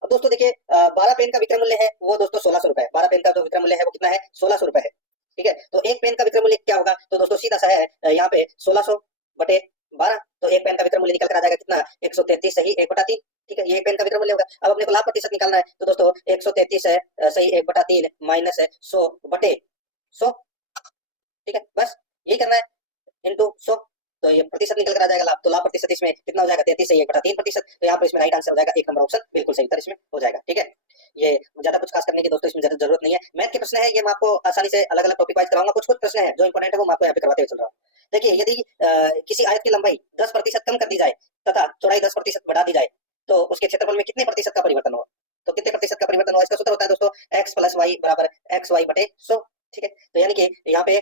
अब दोस्तों देखिए 12 पेन का विक्रय मूल्य है वो दोस्तों 1600 रुपए है। 12 पेन का जो विक्रय मूल्य है वो कितना है? 1600 रुपए है, ठीक है। तो 1 पेन का विक्रय मूल्य क्या होगा? तो दोस्तों सीधा सा है यहाँ पे 1600/12, तो 1 पेन का विक्रय मूल्य निकल कर आ जाएगा कितना? 133 सही 1/3, ठीक है। ये 1 पेन का विक्रय मूल्य होगा। अब अपने को लाभ प्रतिशत निकालना है, तो दोस्तों 133 है सही 1/3 माइनस 100/100, ठीक है। बस यही करना है इंटू 100, तो ये प्रतिशत निकल कर आ जाएगा लाभ। तो लाभ प्रतिशत इसमें कितना हो जाएगा? 33 से 1/3%। तो यहाँ पर इसमें राइट आंसर हो जाएगा 1 नंबर ऑप्शन बिल्कुल सही उत्तर इसमें हो जाएगा, ठीक है। ये ज्यादा कुछ खास करने की दोस्तों इसमें जरूरत नहीं है। मैथ के प्रश्न है ये मैं आपको आसानी से अलग अलग टॉपिक वाइज कराऊंगा। कुछ कुछ प्रश्न है जो इंपॉर्टेंट है वो मैं आपको यहाँ पे करवाते हुए चल रहा हूँ। देखिए यदि किसी आयत की लंबाई 10% कम कर दी जाए तथा चौड़ाई 10% बढ़ा दी जाए तो उसके क्षेत्रफल में कितने प्रतिशत का परिवर्तन होगा? तो कितने प्रतिशत का परिवर्तन होगा? इसका सूत्र होता है दोस्तों x + y बराबर xy/100, ठीक है। तो यानी कि यहाँ पे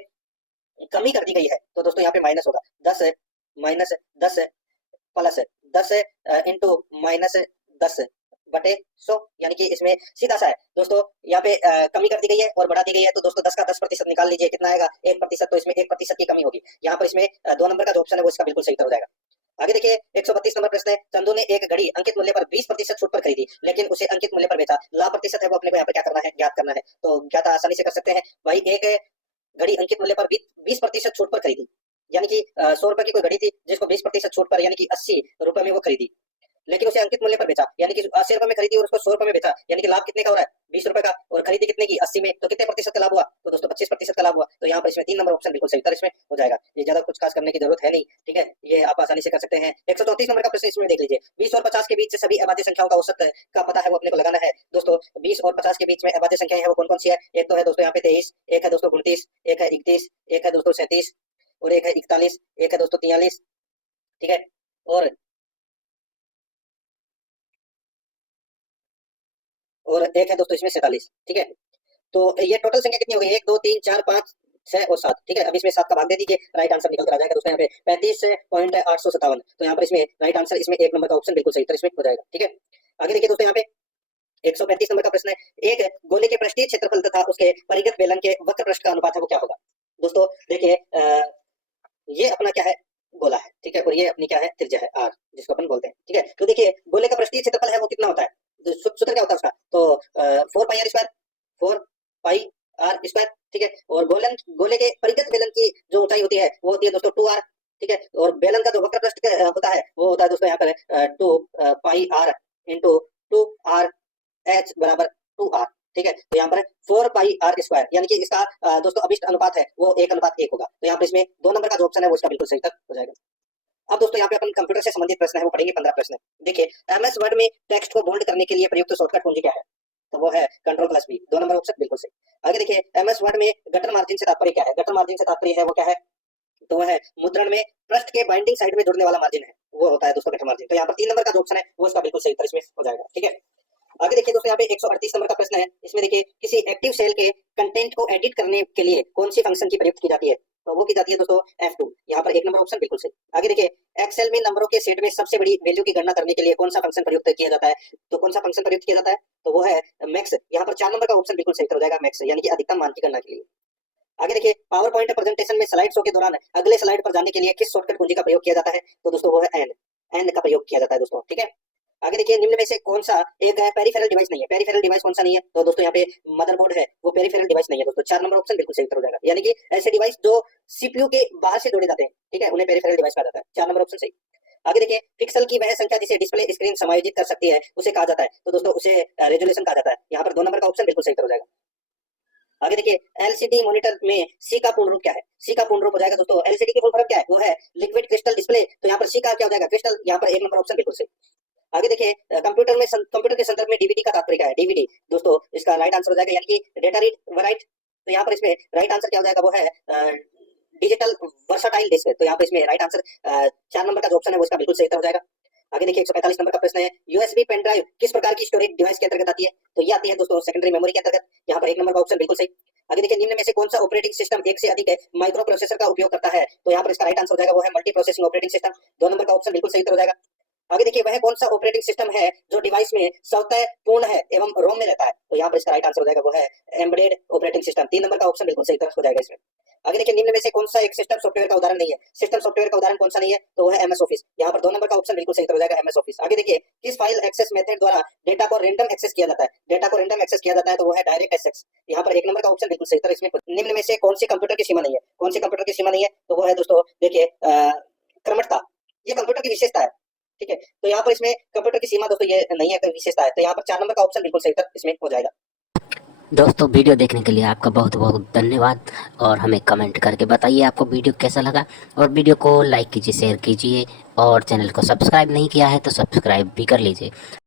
कमी कर दी गई है तो दोस्तों यहाँ पे माइनस होगा 10 माइनस 10 प्लस 10 इंटू माइनस 10/100, यानी कि इसमें सीधा सा है दोस्तों यहाँ पे कमी कर दी गई है और बढ़ा दी गई है। तो दोस्तों 10 का 10% निकाल लीजिए, कितना आएगा? 1%। तो इसमें 1% की कमी होगी। यहाँ पर इसमें 2 नंबर का जो ऑप्शन है वो इसका बिल्कुल सही उत्तर हो जाएगा। आगे देखिए 132 नंबर प्रश्न है। चंदू ने एक घड़ी अंकित मूल्य पर 20% छूट पर खरीदी, लेकिन उसे अंकित मूल्य पर बेचा। लाभ प्रतिशत है वो अपने को यहाँ पे क्या करना है? ज्ञात करना है। तो ज्ञात आसानी से कर सकते हैं भाई। एक घड़ी अंकित मूल्य पर 20% छूट पर खरीदी, यानी कि 100 रुपए की कोई घड़ी थी जिसको 20% छूट पर यानी कि 80 रुपए में वो खरीदी, लेकिन उसे अंकित मूल्य पर बेचा, यानी कि 80 रुपए में खरीदी और उसको 100 रुपए में बेचा, यानी कि लाभ कितने का हो रहा है? 20 रुपए का, और खरीदी कितने की? 80 में। तो कितने प्रतिशत का लाभ हुआ? तो दोस्तों 25% का लाभ हुआ। तो यहाँ पर इसमें 3 नंबर ऑप्शन बिल्कुल सही उत्तर इसमें हो जाएगा। ये ज्यादा कुछ खास करने की जरूरत है नहीं, ठीक है। ये आप आसानी से कर सकते हैं। 134 नंबर का प्रश्न इसमें देख लीजिए। 20 और 50 के बीच से सभी अभाज्य संख्याओं का औसत का पता है वो अपने को लगाना है। दोस्तों 20 और 50 के बीच में अभाज्य संख्याएं है वो कौन कौन सी है? एक तो है दोस्तों यहाँ पे 23, एक है दोस्तों 29, एक है 31, एक है दोस्तों 37, और एक है 41, एक है दोस्तों 43, ठीक है। और एक है दोस्तों इसमें 47, ठीक है। तो ये टोटल संख्या कितनी हो गई? 1 2 3 4 5 6 और 7, ठीक है। अब इसमें 7 का भाग दे दीजिए, राइट आंसर निकल कर आ जाएगा दोस्तों यहाँ पे 35.857। तो यहाँ पर इसमें राइट आंसर इसमें 1 नंबर का ऑप्शन बिल्कुल सही उत्तर इसमें हो जाएगा, ठीक है। आगे देखिए दोस्तों यहाँ पे 135 नंबर का प्रश्न है। एक गोले के पृष्ठीय क्षेत्रफल तथा उसके परिगत बेलन के वक्र पृष्ठ का अनुपात है वो क्या होगा? दोस्तों देखिए ये अपना क्या है? गोला है, ठीक है। और ये अपनी क्या है? त्रिज्या है r, जिसको अपन बोलते हैं, ठीक है। तो देखिए गोले का पृष्ठीय क्षेत्रफल है वो कितना होता है? सूत्र क्या होता है उसका, तो 4 pi r square, 4 pi r square, ठीक है। और गोले के परिगत बेलन की जो ऊंचाई होती है वो होती है दोस्तों 2r, ठीक है। और बेलन का जो वक्र पृष्ठ होता है वो होता है दोस्तों यहाँ पर 2 पाई आर इंटू 2r एच बराबर 2r, ठीक है। तो यहाँ पर 4 पाई आर स्क्वायर यानी कि इसका दोस्तों अभिष्ट अनुपात है वो 1:1 होगा। तो यहाँ पर इसमें 2 नंबर का जो ऑप्शन है वो इसका बिल्कुल सही उत्तर हो जाएगा। अब दोस्तों यहाँ पे अपन कंप्यूटर से संबंधित प्रश्न है वो पढ़ेंगे 15 प्रश्न। देखिए एमएस वर्ड में टेक्स्ट को बोल्ड करने के लिए प्रयुक्त शॉर्टकट कुंजी क्या है, तो वो है Ctrl+V, 2 नंबर ऑप्शन बिल्कुल सही। आगे देखिए एमएस वर्ड में गटर मार्जिन से तात्पर्य क्या है, गटर मार्जिन से तात्पर्य है वो क्या है, तो वह है मुद्रण में पृष्ठ के बाइंडिंग साइड में जुड़ने वाला मार्जिन है, वो होता है दोस्तों गटर मार्जिन। तो यहाँ पर 3 नंबर का जो ऑप्शन है वो इसका बिल्कुल सही उत्तर इसमें हो जाएगा, ठीक है। आगे देखिए दोस्तों यहाँ पे 138 नंबर का प्रश्न है। इसमें देखिए किसी एक्टिव सेल के कंटेंट को एडिट करने के लिए कौन सी फंक्शन की प्रयुक्त की जाती है, तो वो की जाती है दोस्तों F2। यहाँ पर 1 नंबर ऑप्शन बिल्कुल सही। आगे देखिए एक्सेल में नंबरों के सेट में सबसे बड़ी वैल्यू की गणना करने के लिए कौन सा फंक्शन प्रयुक्त किया जाता है, तो कौन सा फंक्शन प्रयुक्त किया जाता है, तो वो है मैक्स। यहाँ पर 4 नंबर का ऑप्शन बिल्कुल सही हो जाएगा, मैक्स यानी कि अधिकतम मान की गणना के लिए। आगे देखिए पावर पॉइंट प्रेजेंटेशन में स्लाइड शो के दौरान अगले स्लाइड पर जाने के लिए किस शॉर्टकट कुंजी का प्रयोग किया जाता है, तो दोस्तों वो है एन का प्रयोग किया जाता है दोस्तों, ठीक है। आगे देखिए निम्न में से कौन सा एक पेरिफेरल डिवाइस नहीं है, पेरिफेरल डिवाइस कौन सा नहीं है, तो दोस्तों यहाँ पे मदरबोर्ड है वो पेरिफेरल डिवाइस नहीं है दोस्तों। 4 नंबर ऑप्शन बिल्कुल सही उत्तर हो जाएगा, यानी कि ऐसे डिवाइस जो सीपीयू के बाहर से जोड़े जाते हैं, ठीक है, उन्हें पेरिफेरल डिवाइस कहा जाता है। 4 नंबर ऑप्शन सही। आगे देखिए पिक्सल की वह संख्या जिसे डिस्प्ले स्क्रीन समायोजित कर सकती है उसे कहा जाता है, तो दोस्तों उसे रेजोल्यूशन कहा जाता है। यहाँ पर 2 नंबर का ऑप्शन बिल्कुल सही उत्तर हो जाएगा। आगे देखिए एलसीडी मॉनिटर में सी का पूर्ण रूप क्या है, सी का पूर्ण रूप हो जाएगा दोस्तों एलसीडी की फुल फॉर्म क्या है, वो है लिक्विड क्रिस्टल डिस्प्ले। तो यहाँ पर सी का क्या हो जाएगा, क्रिस्टल। यहाँ पर 1 नंबर ऑप्शन बिल्कुल सही। आगे देखिए कंप्यूटर के संदर्भ में डीवीडी का तात्पर्य क्या है, डीवीडी दोस्तों इसका राइट आंसर हो जाएगा यानी कि डेटा रीड राइट। तो यहाँ पर इसमें राइट आंसर क्या हो जाएगा, वो है डिजिटल वर्साटाइल डिस्क। तो यहाँ पर इसमें राइट आंसर 4 नंबर का जो ऑप्शन है वो इसका बिल्कुल सही उत्तर हो जाएगा। आगे देखिए 145 नंबर का प्रश्न है यूएसबी पेन ड्राइव किस प्रकार की स्टोरेज डिवाइस के अंतर्गत आती है, तो ये आती है दोस्तों सेकेंडरी मेमोरी के अंतर्गत। यहाँ पर 1 नंबर का ऑप्शन बिल्कुल सही। आगे देखिए निम्न में से कौन सा ऑपरेटिंग सिस्टम एक से अधिक माइक्रो प्रोसेसर का उपयोग करता है, तो यहाँ पर इसका राइट आंसर हो जाएगा वो है multi processing operating system. 2 number का ऑप्शन बिल्कुल सही उत्तर हो जाएगा। आगे देखिए वह कौन सा ऑपरेटिंग सिस्टम है जो डिवाइस में स्वतः पूर्ण है एवं रोम में रहता है, तो यहाँ पर इसका राइट आंसर हो जाएगा वो है एम्बेडेड ऑपरेटिंग सिस्टम। 3 नंबर का ऑप्शन बिल्कुल सही हो जाएगा इसमें। आगे देखिए निम्न में से कौन सा एक सिस्टम सॉफ्टवेयर का उदाहरण नहीं है, सिस्टम सॉफ्टवेयर का उदाहरण कौन सा नहीं है, तो वो है एमएस ऑफिस। यहाँ पर 2 नंबर का ऑप्शन बिल्कुल सही हो जाएगा एमएस ऑफिस। आगे देखिए किस फाइल एक्सेस मेथड द्वारा डेटा को रैंडम एक्सेस किया जाता है, डेटा को रैंडम एक्सेस किया जाता है तो वो है डायरेक्ट एक्सेस। यहाँ पर 1 नंबर का ऑप्शन बिल्कुल सही। इसमें निम्न में से कौन सी कंप्यूटर की सीमा नहीं है, कौन सी कंप्यूटर की सीमा नहीं है, तो वो है दोस्तों देखिए क्रमशः ये कंप्यूटर की विशेषता है, ठीक है। तो यहाँ पर इसमें कंप्यूटर की सीमा दोस्तों ये नहीं है, विशेषता है। तो यहाँ पर 4 नंबर का ऑप्शन बिल्कुल सही इसमें हो जाएगा। दोस्तों वीडियो देखने के लिए आपका बहुत बहुत धन्यवाद और हमें कमेंट करके बताइए आपको वीडियो कैसा लगा और वीडियो को लाइक कीजिए, शेयर कीजिए और चैनल को सब्सक्राइब नहीं किया है तो सब्सक्राइब भी कर लीजिए।